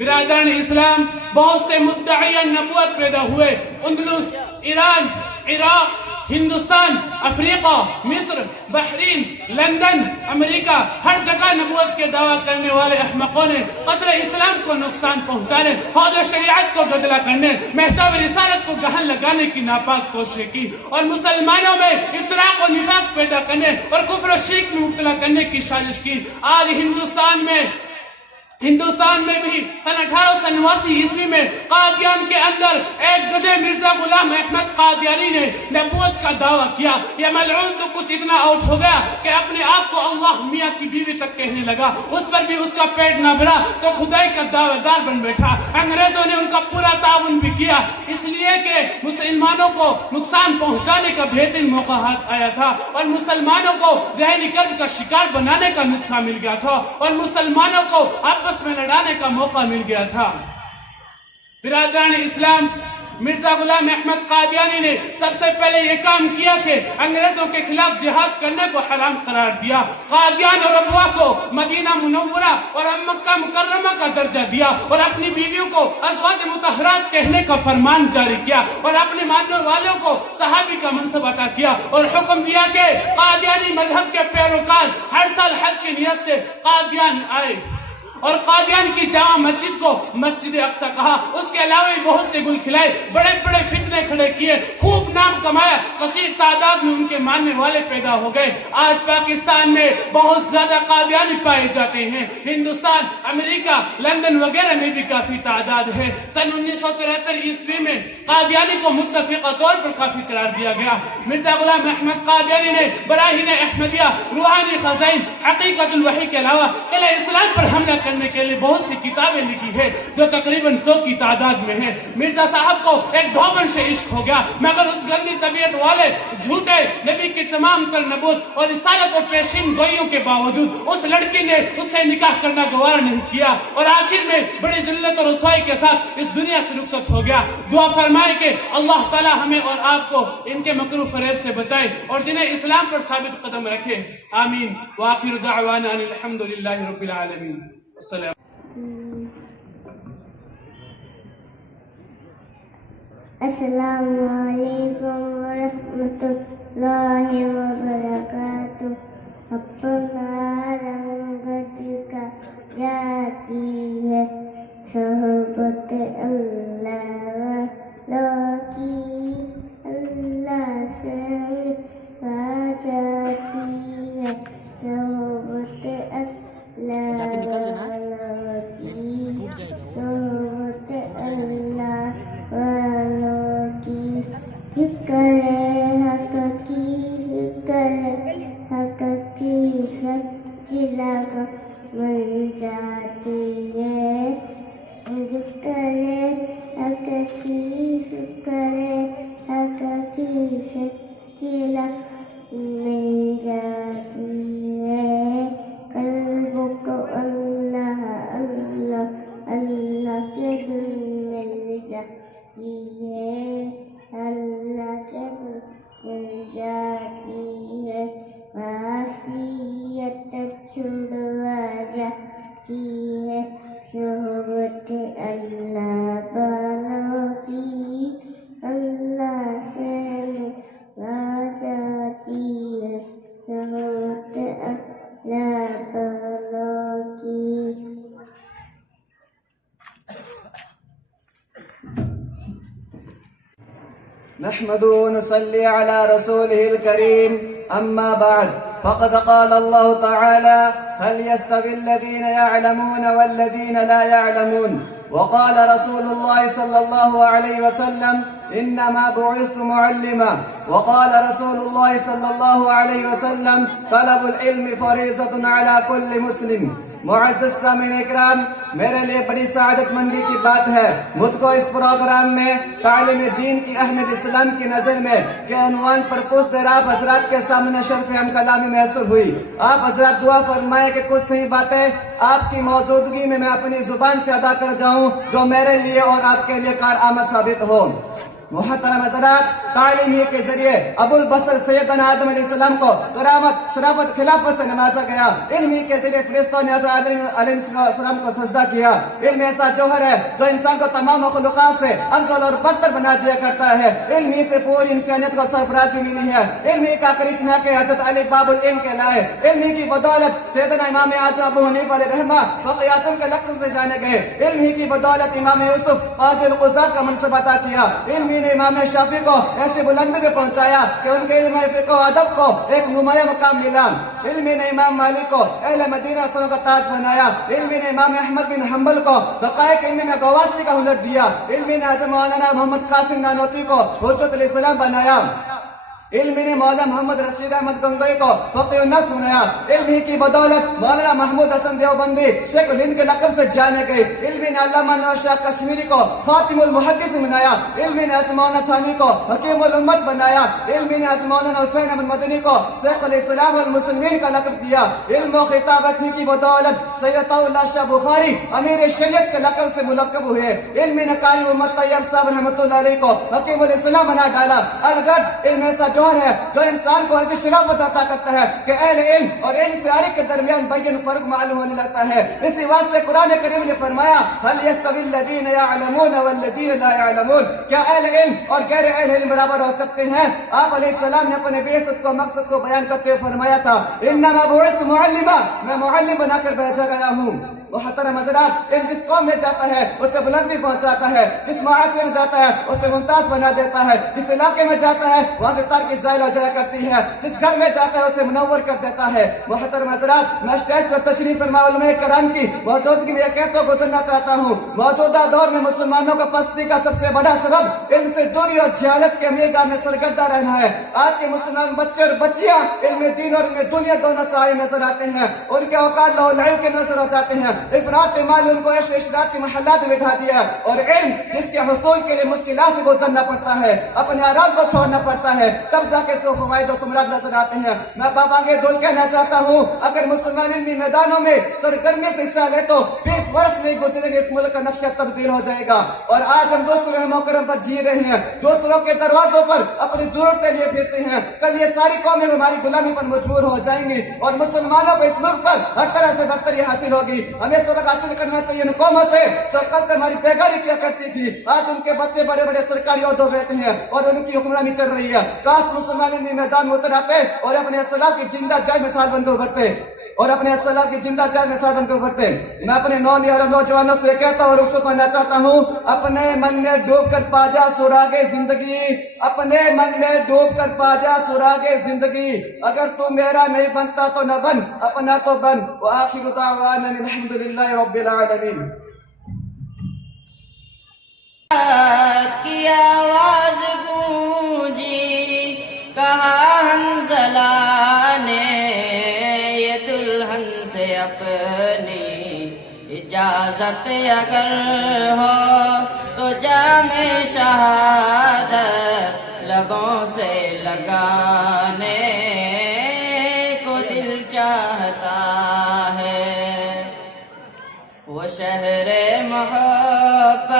برادران اسلام، بہت سے مدعیان نبوت پیدا ہوئے. اندلس، ایران، عراق، ہندوستان، افریقہ، مصر، بحرین، لندن، امریکہ، ہر جگہ نبوت کے دعویٰ کرنے والے احمقوں نے قصر اسلام کو نقصان پہنچانے، حوض شریعت کو گدلا کرنے، محتاب رسالت کو گہن لگانے کی ناپاک کوشش کی اور مسلمانوں میں افتراق و نفاق پیدا کرنے اور کفر و شرک میں مبتلا کرنے کی سازش کی. آج ہندوستان میں بھی سن 1889 عیسوی میں قادیان کے اندر ایک گدھے مرزا غلام احمد قادیانی نے نبوت کا دعویٰ کیا. یہ ملعون تو کچھ اتنا آؤٹ ہو گیا کہ اپنے آپ کو اللہ میاں کی بیوی تک کہنے لگا. اس پر بھی اس کا پیٹ نہ بھرا تو خدائی کا دعویٰ دار بن بیٹھا. انگریزوں نے ان کا پورا تعاون بھی کیا، اس لیے کہ مسلمانوں کو نقصان پہنچانے کا بہترین موقع ہاتھ آیا تھا اور مسلمانوں کو ذہنی کرب کا شکار بنانے کا نسخہ مل گیا تھا اور مسلمانوں کو آپس میں لڑانے کا موقع مل گیا تھا. برادران اسلام، مرزا غلام احمد قادیانی نے سب سے پہلے یہ کام کیا کہ انگریزوں کے خلاف جہاد کرنے کو حرام قرار دیا. قادیان اور ابوا کو مدینہ منورہ اور مکہ مکرمہ کا درجہ دیا اور اپنی بیویوں کو ازواج مطہرات کہنے کا فرمان جاری کیا اور اپنے ماننے والوں کو صحابی کا منصب عطا کیا اور حکم دیا کہ قادیانی مذہب کے پیروکار ہر سال حج کی نیت سے قادیان آئے اور قادیان کی جامع مسجد کو مسجد اقصی کہا. اس کے علاوہ بہت سے گل کھلائے، بڑے بڑے فتنے کھڑے کیے، خوب نام کمایا، کثیر تعداد میں ان کے ماننے والے پیدا ہو گئے. آج پاکستان میں بہت زیادہ قادیانی پائے جاتے ہیں. ہندوستان، امریکہ، لندن وغیرہ میں بھی کافی تعداد ہے. سن 1973 عیسوی میں قادیانی کو متفقہ طور پر کافی قرار دیا گیا. مرزا غلام احمد قادیانی نے براہین احمدیہ، روحانی خزائن، حقیقت الوحی کے علاوہ قلعہ اسلام پر حملہ کرنے کے لیے بہت سی کتابیں لکھی ہے جو تقریباً 100 کی تعداد میں ہیں. مرزا صاحب کو ایک دھوبن سے عشق ہو گیا، مگر اس گندی طبیعت والے جھوٹے نبی کی تمام پر نبوت اور رسالت اور پیشین گوئیوں کے باوجود اس لڑکی نے اس سے نکاح کرنا گوارا نہیں کیا اور آخر میں بڑی ذلت اور رسوائی کے ساتھ اس دنیا سے رخصت ہو گیا. دعا فرمائے کہ اللہ تعالی ہمیں اور آپ کو ان کے مکر و فریب سے بچائے اور دین اسلام پر ثابت قدم رکھے. آمین. وآخر دعوانا ان الحمد للہ رب العالمین. السلام. السلام علیکم ورحمۃ اللہ وبرکاتہ. اپنا رنگ دکھا جاتی ہے صحبت اللہ کی، اللہ سے آ جاتی ہے صحبت اللہ کی، صحبت اللہ والوں کی. ذکر حق کی، ذکر حق کی سچ لگا مل جاتی ہے. ذکر حق کی، ذکر حق کی سچ لگا مل جاتی ہے. قلب کو اللہ اللہ اللہ کے دل مل جاتی ہے، اللہ کے دل مل جاتی ہے. معصیت چھڑوا جاتی ہے صحبت اللہ والوں کی، اللہ سے آ جاتی ہے صحبت اللہ والوں کی. نحمد ونصلي على رسوله الكريم. أما بعد، فقد قال الله تعالى هل يستوي الذين يعلمون والذين لا يعلمون وقال رسول الله صلى الله عليه وسلم إنما بعثت معلما وقال رسول الله صلى الله عليه وسلم طلب العلم فريضة على كل مسلم. معزز سامعین اکرام، میرے لیے بڑی سعادت مندی کی بات ہے مجھ کو اس پروگرام میں تعلیم دین کی اہمیت اسلام کی نظر میں کے عنوان پر کچھ دیر آپ حضرات کے سامنے شرف ہم کلامی میسر ہوئی. آپ حضرات دعا فرمائے کہ کچھ صحیح باتیں آپ کی موجودگی میں اپنی زبان سے ادا کر جاؤں جو میرے لیے اور آپ کے لیے کارآمد ثابت ہو. محترم حضرات، تعلیم ہی کے ذریعے ابو البشر سیدنا آدم علیہ السلام کو کرامت شرافت خلافت سے نوازا گیا. علم ہی کے ذریعے فرشتوں نے حضرت آدم علیہ السلام کو سجدہ کیا. علم ایسا جوہر ہے جو انسان کو تمام مخلوقات سے افضل اور برتر بنا دیا کرتا ہے. علم ہی سے پوری انسانیت کو سرفرازی ملی ہے. علم ہی کا کرشمہ کے حضرت علی باب العلم کہلائے. علم ہی کی بدولت سیدنا امام اعظم ابو حنیفہ علیہ رحمہ فقہ اعظم کے لقب سے جانے گئے. علم ہی کی بدولت امام یوسف قاضی القضات کا منصب عطا کیا. علم ہی نے امام شافعی کو ایسی بلندی پہ پہنچایا کہ ان کے علم فقہ و ادب کو ایک نمایاں مقام ملا. علم نے امام مالک کو اہل مدینہ سروں کا تاج بنایا. علم نے امام احمد بن حنبل کو دقائق علم میں گواسی کا ہنر دیا. علم نے حضرت مولانا محمد قاسم نانوتوی کو حجت الاسلام بنایا. علم نے مولانا محمد رشید احمد گنگوئی کو فقہ النص بنایا. علم ہی کی بدولت مولانا محمود حسن دیوبندی شیخ الہند کے لقب سے جانے گئے. علم نے علامہ نواز شاہ کشمیری کو خاتم المحدث بنایا. علم نے حضرت مولانا تھانی کو حکیم الامت بنایا. علم نے حضرت مولانا حسین احمد مدنی کو شیخ الاسلام والمسلمین کا لقب دیا. علم و خطابت ہی کی بدولت سید اللہ شاہ بخاری امیر شریعت کے لقب سے ملقب ہوئے. علم نے قاری محمد طیب صاحب رحمۃ اللہ علیہ کو حکیم الاسلام بنا ڈالا. الگرد علم ایسا ہے جو انسان کو ایسی شرافت عطا کرتا ہے کہ اہل علم اور علم سے عارف کے درمیان بین فرق معلوم ہونے لگتا ہے. اسی واسطے قرآن کریم نے فرمایا هل يستوي الذين يعلمون والذين لا يعلمون، کیا اہل علم اور غیر اہل علم برابر ہو سکتے ہیں؟ آپ علیہ السلام نے اپنے بعثت کو مقصد کو بیان کرتے ہوئے فرمایا تھا انما بعثت معلما، میں معلم بنا کر بھیجا گیا ہوں. محترم حضرات، علم جس قوم میں جاتا ہے اسے بلندی پہنچاتا ہے، جس معاشرے میں جاتا ہے اسے ممتاز بنا دیتا ہے، جس علاقے میں جاتا ہے وہاں سے تار کی زائل ہو جایا کرتی ہے، جس گھر میں جاتا ہے اسے منور کر دیتا ہے. محترم حضرات، میں اسٹیج پر تشریف فرما علماء کرام کی موجودگی میں یہ کہتا گزرنا چاہتا ہوں موجودہ دور میں مسلمانوں کا پستی کا سب سے بڑا سبب علم سے دوری اور جہالت کے میدان میں سرگردہ رہنا ہے. آج کے مسلمان بچے اور بچیاں علم دین اور علم دنیا دونوں سارے نظر آتے ہیں. ان کے اوقات لہو لعب کے نظر ہو جاتے ہیں. افراد مال ان کو عیش و اشراق کے محلات میں بٹھا دیا. اور علم جس کے حصول کے لیے مشکلات سے گزرنا پڑتا ہے، اپنے آرام کو چھوڑنا پڑتا ہے، تب جا کے اس کو فوائد و ثمرات نظر آتے ہیں. میں بابا کے دل کہنا چاہتا ہوں اگر مسلمان علمی میدانوں میں سرگرمی سے حصہ لے تو 20 برس نہیں گزریں گے اس ملک کا نقشہ تبدیل ہو جائے گا. اور آج ہم دوسروں محکرم پر جی رہے ہیں، دوسروں کے دروازوں پر اپنی ضرورتیں لیے پھرتے ہیں. کل یہ ساری قومیں ہماری غلامی پر مجبور ہو جائیں گی اور مسلمانوں کو اس ملک پر ہر طرح سے برتری حاصل ہوگی. ہمیں سبق حاصل کرنا چاہیے ان قوموں سے جو کل تک ہماری بیگاری کیا کرتی تھی. آج ان کے بچے بڑے بڑے سرکاری عہدوں بیٹھے ہیں اور ان کی حکمرانی چل رہی ہے. کاش مسلمان ان میدان میں اتر آتے اور اپنے اصلاح کی زندہ جائے مثال بن کے ابھرتے اور اپنے اصلاح کی زندہ جائے مثال بن کے ابھرتے. میں اپنے نوجوانوں سے کہتا ہوں اور رخصت کرنا چاہتا ہوں اپنے من میں ڈوب کر پا جا سراغے زندگی، اپنے من میں ڈوب کر پا جا سراغے زندگی. اگر تو میرا نہیں بنتا تو نہ بن، اپنا تو بن. وآخر دعوانا الحمدللہ رب العالمین. کی آواز گونجی کہا حنزلہ نے یہ دلہن سے اپنی اجازت اگر ہو تو جام شہادت لبوں سے لگانے کو دل چاہتا ہے. وہ شہر محبت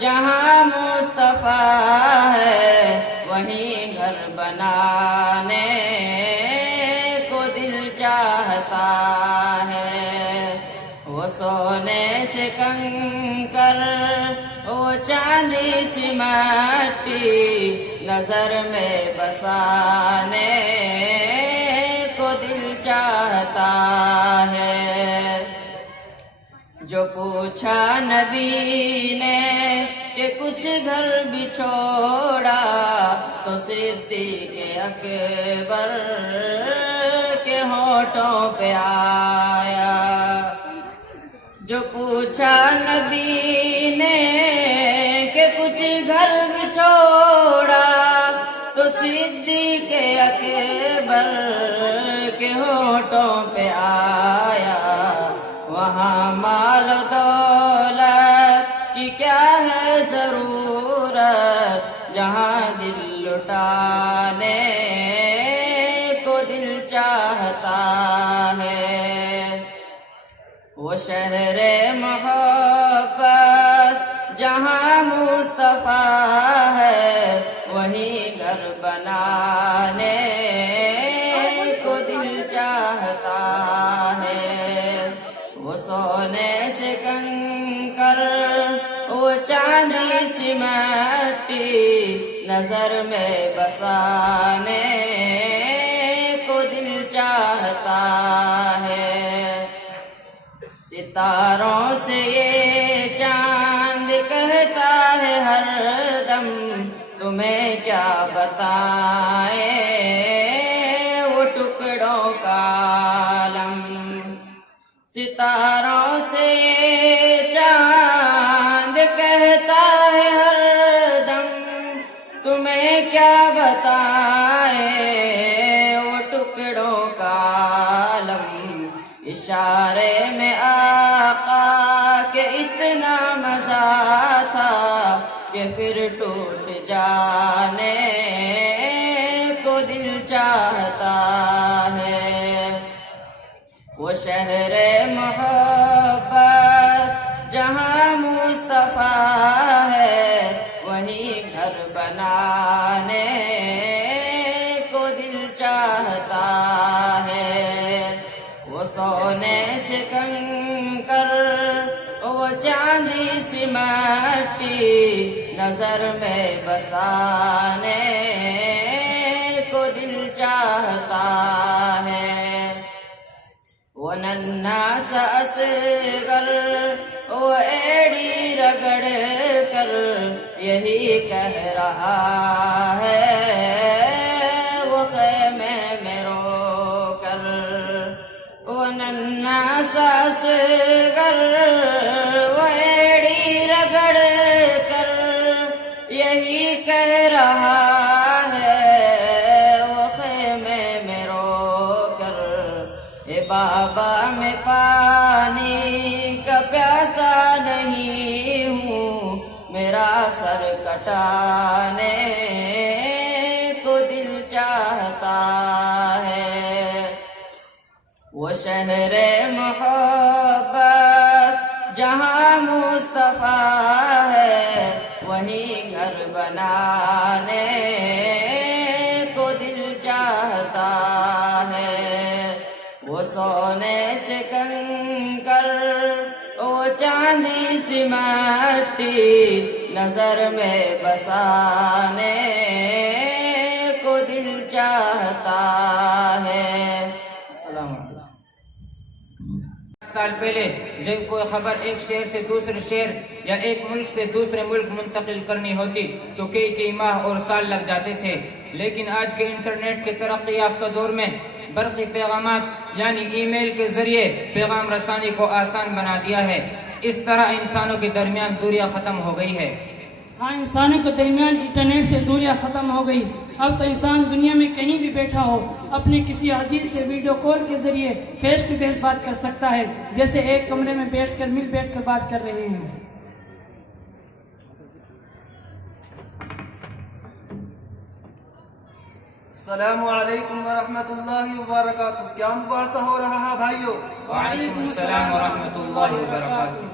جہاں مصطفیٰ ہے وہیں گھر بنانے کو دل چاہتا ہے. وہ سونے سے کنکر وہ چاندی سی مٹی نظر میں بسانے کو دل چاہتا ہے. جو پوچھا نبی نے کہ کچھ گھر بھی چھوڑا تو صدیق اکبر کے ہو ہونٹوں پہ آیا. جو پوچھا نبی نے کہ کچھ گھر بھی چھوڑا تو صدیق اکبر کے ہونٹوں پہ آیا. وہاں مال و دولت کی کیا ہے ضرورت جہاں دل لٹانے کو دل چاہتا ہے. وہ شہر محبت جہاں مصطفیٰ ہے وہیں گھر بنانے کو دل چاہتا ہے. وہ سونے سے کنکر وہ چاندی سی مٹی نظر میں بسانے کو دل چاہتا ہے. ستاروں سے یہ چاند کہتا ہے ہر دم تمہیں کیا بتائیں وہ ٹکڑوں کا عالم. ستاروں سے یہ چاند کہتا ہے ہر دم تمہیں کیا بتائیں وہ ٹکڑوں کا عالم. اشارے میں آقا کے اتنا مزہ تھا کہ پھر ٹوٹ جانے کو دل چاہتا ہے. وہ شہر محبت جہاں مصطفیٰ ہے وہیں گھر بنانے کو دل چاہتا ہے. وہ سونے سے کنکر وہ چاندی سی مٹی نظر میں بسانے کو دل چاہتا ہے. وہ ننھا سا اصغر وہ ایڑی رگڑ کر یہی کہہ رہا ہے وہ خیمے میں رو کر. وہ ننھا سا اصغر وہ ایڑی رگڑ کر یہی کہہ رہا ہے وہ خیمے میں رو کر. اے بابا میں پانی کا پیاسا نہیں ہوں میرا سر کٹانے کو دل چاہتا ہے. وہ شہر محبت جہاں مصطفیٰ ہے وہیں گھر بنانے کو دل چاہتا ہے. وہ سونے سے کنکر وہ چاندی سی مٹی نظر میں بسانے کو دل چاہتا ہے. السلام علیکم. سال پہلے جب کوئی خبر ایک شہر سے دوسرے شہر یا ایک ملک سے دوسرے ملک منتقل کرنی ہوتی تو کئی ماہ اور سال لگ جاتے تھے. لیکن آج کے انٹرنیٹ کے ترقی یافتہ دور میں برقی پیغامات یعنی ای میل کے ذریعے پیغام رسانی کو آسان بنا دیا ہے. اس طرح انسانوں کے درمیان دوریاں ختم ہو گئی ہے. ہاں، انسانوں کے درمیان انٹرنیٹ سے دوریاں ختم ہو گئی. اب تو انسان دنیا میں کہیں بھی بیٹھا ہو اپنے کسی عزیز سے ویڈیو کال کے ذریعے فیس ٹو فیس بات کر سکتا ہے، جیسے ایک کمرے میں بیٹھ کر بات کر رہے ہیں. السلام علیکم ورحمۃ اللہ وبرکاتہ. کیا مباحثہ ہو رہا ہے بھائیو؟ وعلیکم السلام ورحمۃ اللہ وبرکاتہ.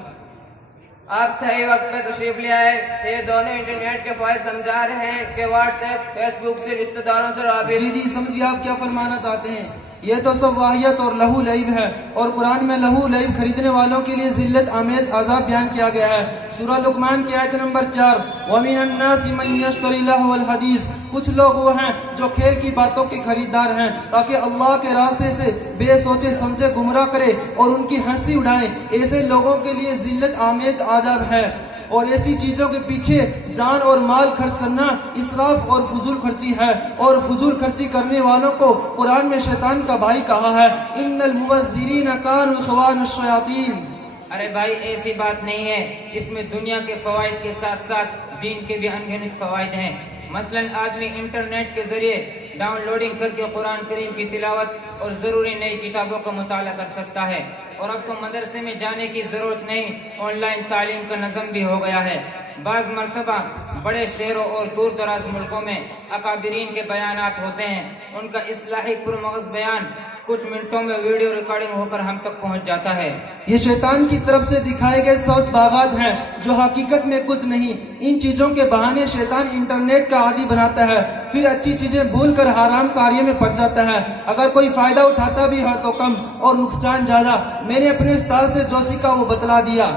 آپ صحیح وقت پہ تشریف لے آئے. یہ دونوں انٹرنیٹ کے فوائد سمجھا رہے ہیں کہ واٹس ایپ، فیس بک سے رشتہ داروں سے رابطہ. جی سمجھیے آپ کیا فرمانا چاہتے ہیں. یہ تو سب واہیت اور لہو لعب ہے، اور قرآن میں لہو لعب خریدنے والوں کے لیے ذلت آمیز عذاب بیان کیا گیا ہے. سورہ لقمان کی آیت نمبر 4، وَمِنَ النَّاسِ مَن يَشْتَرِي لَهْوَ الْحَدِيثِ. کچھ لوگ وہ ہیں جو کھیل کی باتوں کے خریدار ہیں تاکہ اللہ کے راستے سے بے سوچے سمجھے گمراہ کرے اور ان کی ہنسی اڑائیں. ایسے لوگوں کے لیے ذلت آمیز عذاب ہے. اور ایسی چیزوں کے پیچھے جان اور مال خرچ کرنا اسراف اور فضول خرچی ہے، اور فضول خرچی کرنے والوں کو قرآن میں شیطان کا بھائی کہا ہے، ان المبذرین کانوا اخوان الشیاطین۔ ارے بھائی ایسی بات نہیں ہے، اس میں دنیا کے فوائد کے ساتھ ساتھ دین کے بھی انگنت فوائد ہیں۔ مثلا آدمی انٹرنیٹ کے ذریعے ڈاؤن لوڈنگ کر کے قرآن کریم کی تلاوت اور ضروری نئی کتابوں کا مطالعہ کر سکتا ہے، اور اب تو مدرسے میں جانے کی ضرورت نہیں، آن لائن تعلیم کا نظم بھی ہو گیا ہے۔ بعض مرتبہ بڑے شہروں اور دور دراز ملکوں میں اکابرین کے بیانات ہوتے ہیں، ان کا اصلاحی پرمغز بیان کچھ منٹوں میں ویڈیو ریکارڈنگ ہو کر ہم تک پہنچ جاتا ہے۔ یہ شیطان کی طرف سے دکھائے گئے سوچ باغات ہیں جو حقیقت میں کچھ نہیں۔ ان چیزوں کے بہانے شیطان انٹرنیٹ کا عادی بناتا ہے، پھر اچھی چیزیں بھول کر حرام کاریوں میں پڑ جاتا ہے۔ اگر کوئی فائدہ اٹھاتا بھی ہے تو کم اور نقصان زیادہ۔ میں نے اپنے استاد سے جو سیکھا وہ بتلا دیا۔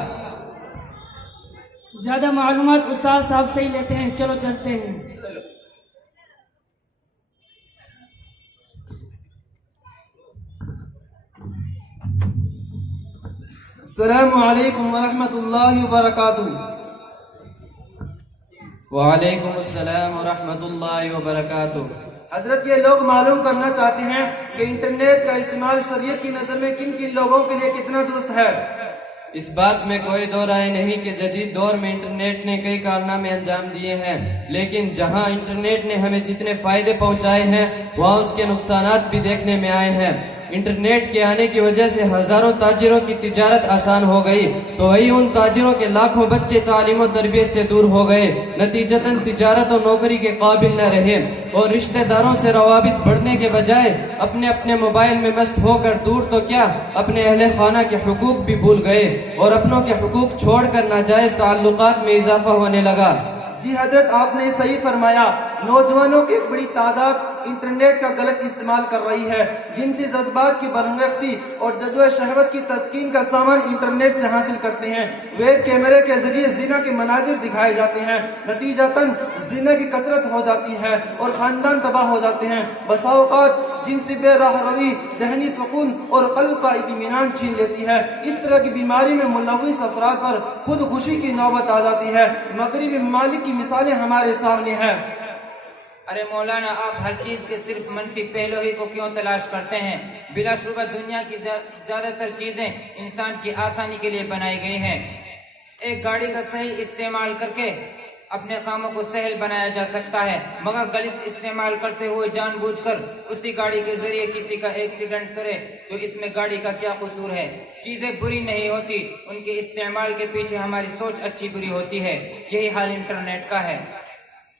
زیادہ معلومات استاد صاحب سے ہی لیتے ہیں، چلو چلتے ہیں۔ السلام علیکم ورحمۃ اللہ وبرکاتہ۔ وعلیکم السلام ورحمۃ اللہ وبرکاتہ۔ حضرت، یہ لوگ معلوم کرنا چاہتے ہیں کہ انٹرنیٹ کا استعمال شریعت کی نظر میں کن کن لوگوں کے لیے کتنا درست ہے؟ اس بات میں کوئی دو رائے نہیں کہ جدید دور میں انٹرنیٹ نے کئی کارنامے انجام دیے ہیں، لیکن جہاں انٹرنیٹ نے ہمیں جتنے فائدے پہنچائے ہیں وہاں اس کے نقصانات بھی دیکھنے میں آئے ہیں۔ انٹرنیٹ کے آنے کی وجہ سے ہزاروں تاجروں کی تجارت آسان ہو گئی، تو وہی ان تاجروں کے لاکھوں بچے تعلیم و تربیت سے دور ہو گئے، نتیجتاً تجارت و نوکری کے قابل نہ رہے، اور رشتہ داروں سے روابط بڑھنے کے بجائے اپنے اپنے موبائل میں مست ہو کر دور تو کیا اپنے اہل خانہ کے حقوق بھی بھول گئے، اور اپنوں کے حقوق چھوڑ کر ناجائز تعلقات میں اضافہ ہونے لگا۔ جی حضرت، آپ نے صحیح فرمایا۔ نوجوانوں کی ایک بڑی تعداد انٹرنیٹ کا غلط استعمال کر رہی ہے، جنسی جذبات کی برانگیختی اور جذبہ شہوت کی تسکین کا سامان انٹرنیٹ سے حاصل کرتے ہیں۔ ویب کیمرے کے ذریعے زنا کے مناظر دکھائے جاتے ہیں، نتیجتاً زنا کی کثرت ہو جاتی ہے اور خاندان تباہ ہو جاتے ہیں۔ بسا اوقات جنسی بے راہ روی ذہنی سکون اور قلب کا اطمینان چھین لیتی ہے۔ اس طرح کی بیماری میں ملوث افراد پر خود خوشی کی نوبت آ جاتی ہے۔ مغربی ممالک کی مثالیں ہمارے سامنے ہیں۔ ارے مولانا، آپ ہر چیز کے صرف منفی پہلو ہی کو کیوں تلاش کرتے ہیں؟ بلا شبہ دنیا کی زیادہ تر چیزیں انسان کی آسانی کے لیے بنائی گئی ہیں۔ ایک گاڑی کا صحیح استعمال کر کے اپنے کاموں کو سہل بنایا جا سکتا ہے، مگر غلط استعمال کرتے ہوئے جان بوجھ کر اسی گاڑی کے ذریعے کسی کا ایکسیڈنٹ کرے تو اس میں گاڑی کا کیا قصور ہے؟ چیزیں بری نہیں ہوتی، ان کے استعمال کے پیچھے ہماری سوچ اچھی بری ہوتی ہے۔ یہی حال انٹرنیٹ کا ہے۔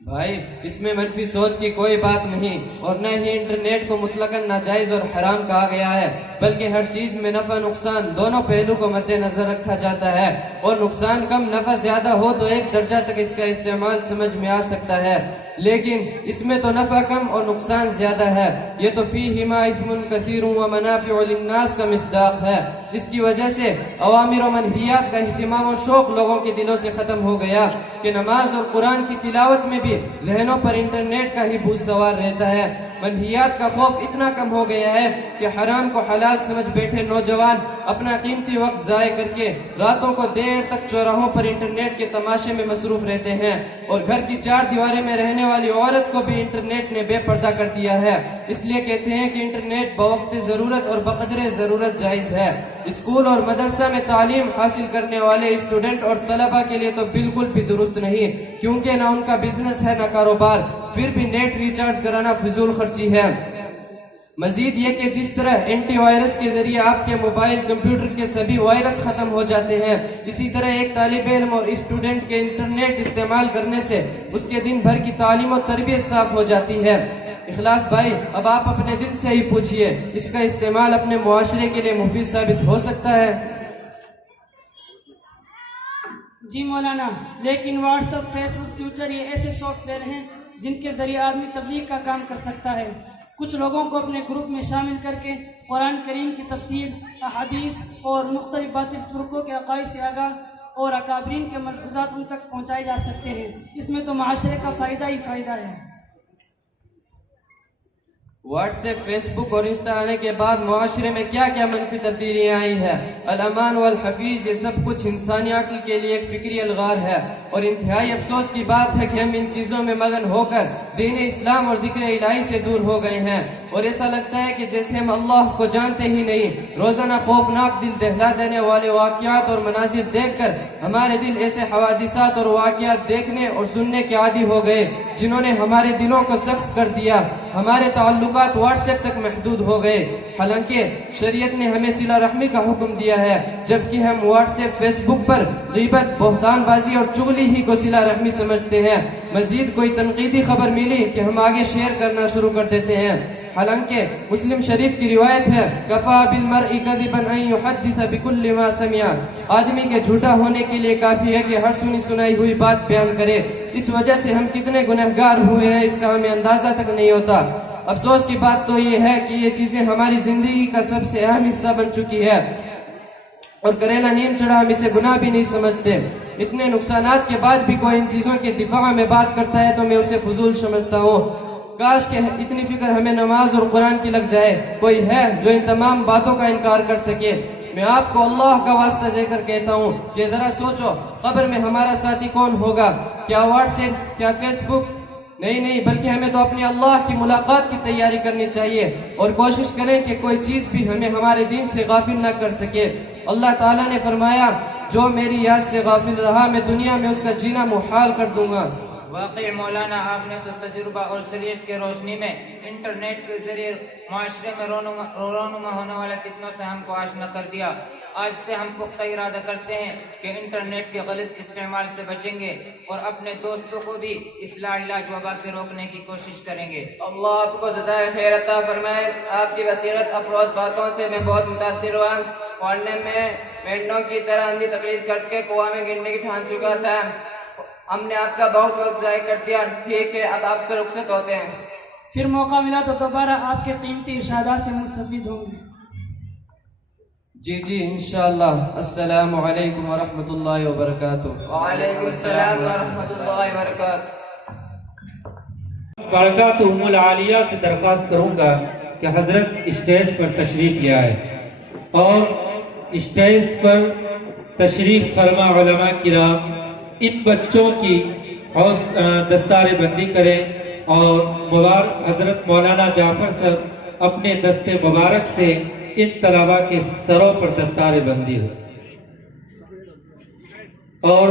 بھائی، اس میں منفی سوچ کی کوئی بات نہیں، اور نہ ہی انٹرنیٹ کو مطلقاً ناجائز اور حرام کہا گیا ہے، بلکہ ہر چیز میں نفع نقصان دونوں پہلو کو مد نظر رکھا جاتا ہے، اور نقصان کم نفع زیادہ ہو تو ایک درجہ تک اس کا استعمال سمجھ میں آ سکتا ہے، لیکن اس میں تو نفع کم اور نقصان زیادہ ہے۔ یہ تو فیہما اثم کثیر ومنافع للناس کا مصداق ہے۔ اس کی وجہ سے اوامر و منہیات کا اہتمام و شوق لوگوں کے دلوں سے ختم ہو گیا کہ نماز اور قرآن کی تلاوت میں بھی ذہنوں پر انٹرنیٹ کا ہی بوجھ سوار رہتا ہے۔ منہیات کا خوف اتنا کم ہو گیا ہے کہ حرام کو حلال سمجھ بیٹھے نوجوان اپنا قیمتی وقت ضائع کر کے راتوں کو دیر تک چوراہوں پر انٹرنیٹ کے تماشے میں مصروف رہتے ہیں، اور گھر کی چار دیواریں میں رہنے والی عورت کو بھی انٹرنیٹ نے بے پردہ کر دیا ہے۔ اس لیے کہتے ہیں کہ انٹرنیٹ بوقت ضرورت اور بقدر ضرورت جائز ہے۔ اسکول اور مدرسہ میں تعلیم حاصل کرنے والے اسٹوڈنٹ اور طلبہ کے لیے تو بالکل بھی درست نہیں، کیونکہ نہ ان کا بزنس ہے نہ کاروبار، پھر بھی نیٹ ریچارج کرانا فضول خرچی ہے۔ مزید یہ کہ جس طرح اینٹی وائرس کے ذریعے آپ کے موبائل کمپیوٹر کے سبھی وائرس ختم ہو جاتے ہیں، اسی طرح ایک طالب علم اور اسٹوڈنٹ کے انٹرنیٹ استعمال کرنے سے اس کے دن بھر کی تعلیم و تربیت صاف ہو جاتی ہے۔ اخلاص بھائی، اب آپ اپنے دل سے ہی پوچھئے، اس کا استعمال اپنے معاشرے کے لیے مفید ثابت ہو سکتا ہے؟ جی مولانا، لیکن واٹس ایپ، فیس بک، ٹویٹر یہ ایسے سافٹ ویئر ہیں جن کے ذریعے آدمی تبلیغ کا کام کر سکتا ہے۔ کچھ لوگوں کو اپنے گروپ میں شامل کر کے قرآن کریم کی تفسیر، احادیث اور مختلف باطل فرقوں کے عقائد سے آگاہ اور اکابرین کے ملفوظات ان تک پہنچائے جا سکتے ہیں۔ اس میں تو معاشرے کا فائدہ ہی فائدہ ہے۔ واٹس ایپ، فیس بک اور انسٹا آنے کے بعد معاشرے میں کیا کیا منفی تبدیلیاں آئی ہے. الامان والحفیظ، یہ سب کچھ انسانی عقل کے لیے ایک فکری الغار ہے، اور انتہائی افسوس کی بات ہے کہ ہم ان چیزوں میں مگن ہو کر دین اسلام اور ذکر الہی سے دور ہو گئے ہیں، اور ایسا لگتا ہے کہ جیسے ہم اللہ کو جانتے ہی نہیں. روزانہ خوفناک دل دہلا دینے والے واقعات اور مناظر دیکھ کر ہمارے دل ایسے حوادثات اور واقعات دیکھنے اور سننے کے عادی ہو گئے جنہوں نے ہمارے دلوں کو سخت کر دیا. ہمارے تعلقات واٹس ایپ تک محدود ہو گئے، حالانکہ شریعت نے ہمیں صلہ رحمی کا حکم دیا ہے، جبکہ ہم واٹس ایپ، فیس بک پر غیبت، بہتان بازی اور چغلی ہی کو صلہ رحمی سمجھتے ہیں. مزید کوئی تنقیدی خبر ملی کہ ہم آگے شیئر کرنا شروع کر دیتے ہیں، حالانکہ مسلم شریف کی روایت ہے کفا بالمرء کذبا ان یحدث بكل ما سمع. آدمی کے جھوٹا ہونے کے لیے کافی ہے کہ ہر سنی سنائی ہوئی بات بیان کرے. اس وجہ سے ہم کتنے گنہگار ہوئے ہیں اس کا ہمیں اندازہ تک نہیں ہوتا. افسوس کی بات تو یہ ہے کہ یہ چیزیں ہماری زندگی کا سب سے اہم حصہ بن چکی ہے، اور کریلا نیم چڑھا ہم اسے گناہ بھی نہیں سمجھتے. اتنے نقصانات کے بعد بھی کوئی ان چیزوں کے دفاع میں بات کرتا ہے تو میں اسے فضول سمجھتا ہوں. کاش کہ اتنی فکر ہمیں نماز اور قرآن کی لگ جائے. کوئی ہے جو ان تمام باتوں کا انکار کر سکے؟ میں آپ کو اللہ کا واسطہ دے کر کہتا ہوں کہ ذرا سوچو، قبر میں ہمارا ساتھی کون ہوگا؟ کیا واٹس ایپ؟ کیا فیس بک؟ نہیں، بلکہ ہمیں تو اپنی اللہ کی ملاقات کی تیاری کرنی چاہیے، اور کوشش کریں کہ کوئی چیز بھی ہمیں ہمارے دین سے غافل نہ کر سکے. اللہ تعالیٰ نے فرمایا جو میری یاد سے غافل رہا میں دنیا میں اس کا جینا محال کر دوں گا. واقعی مولانا، آپ نے تو تجربہ اور شریعت کے روشنی میں انٹرنیٹ کے ذریعے معاشرے میں رونما ہونے والے فتنوں سے ہم کو آشنا کر دیا. آج سے ہم پختہ ارادہ کرتے ہیں کہ انٹرنیٹ کے غلط استعمال سے بچیں گے اور اپنے دوستوں کو بھی اصلاح علاج وبا سے روکنے کی کوشش کریں گے. اللہ آپ کو جزائے خیر عطا فرمائے. آپ کی بصیرت افروز باتوں سے میں بہت متاثر ہوا. پڑھنے میں مینڈوں کی طرح اندھی تقلید کر کے کنواں میں گرنے کی ٹھان چکا تھا. ہم نے آپ کا بہت وقت ضائع کر دیا. ٹھیک ہے، اب آپ سے رخصت ہوتے ہیں. پھر موقع ملا تو دوبارہ آپ کے قیمتی ارشادات سے مستفید ہوں گے. جی انشاءاللہ. السلام علیکم ورحمۃ اللہ وبرکاتہ. وعلیکم السلام ورحمۃ اللہ وبرکاتہ. برکات ام العالیہ سے درخواست کروں گا کہ حضرت اسٹیج پر تشریف لے آئے اور اسٹیج پر تشریف فرما علماء کرام ان بچوں کی دستار بندی کریں، اور حضرت مولانا جعفر صاحب اپنے دست مبارک سے ان طلباء کے سروں پر دستار بندی ہو. اور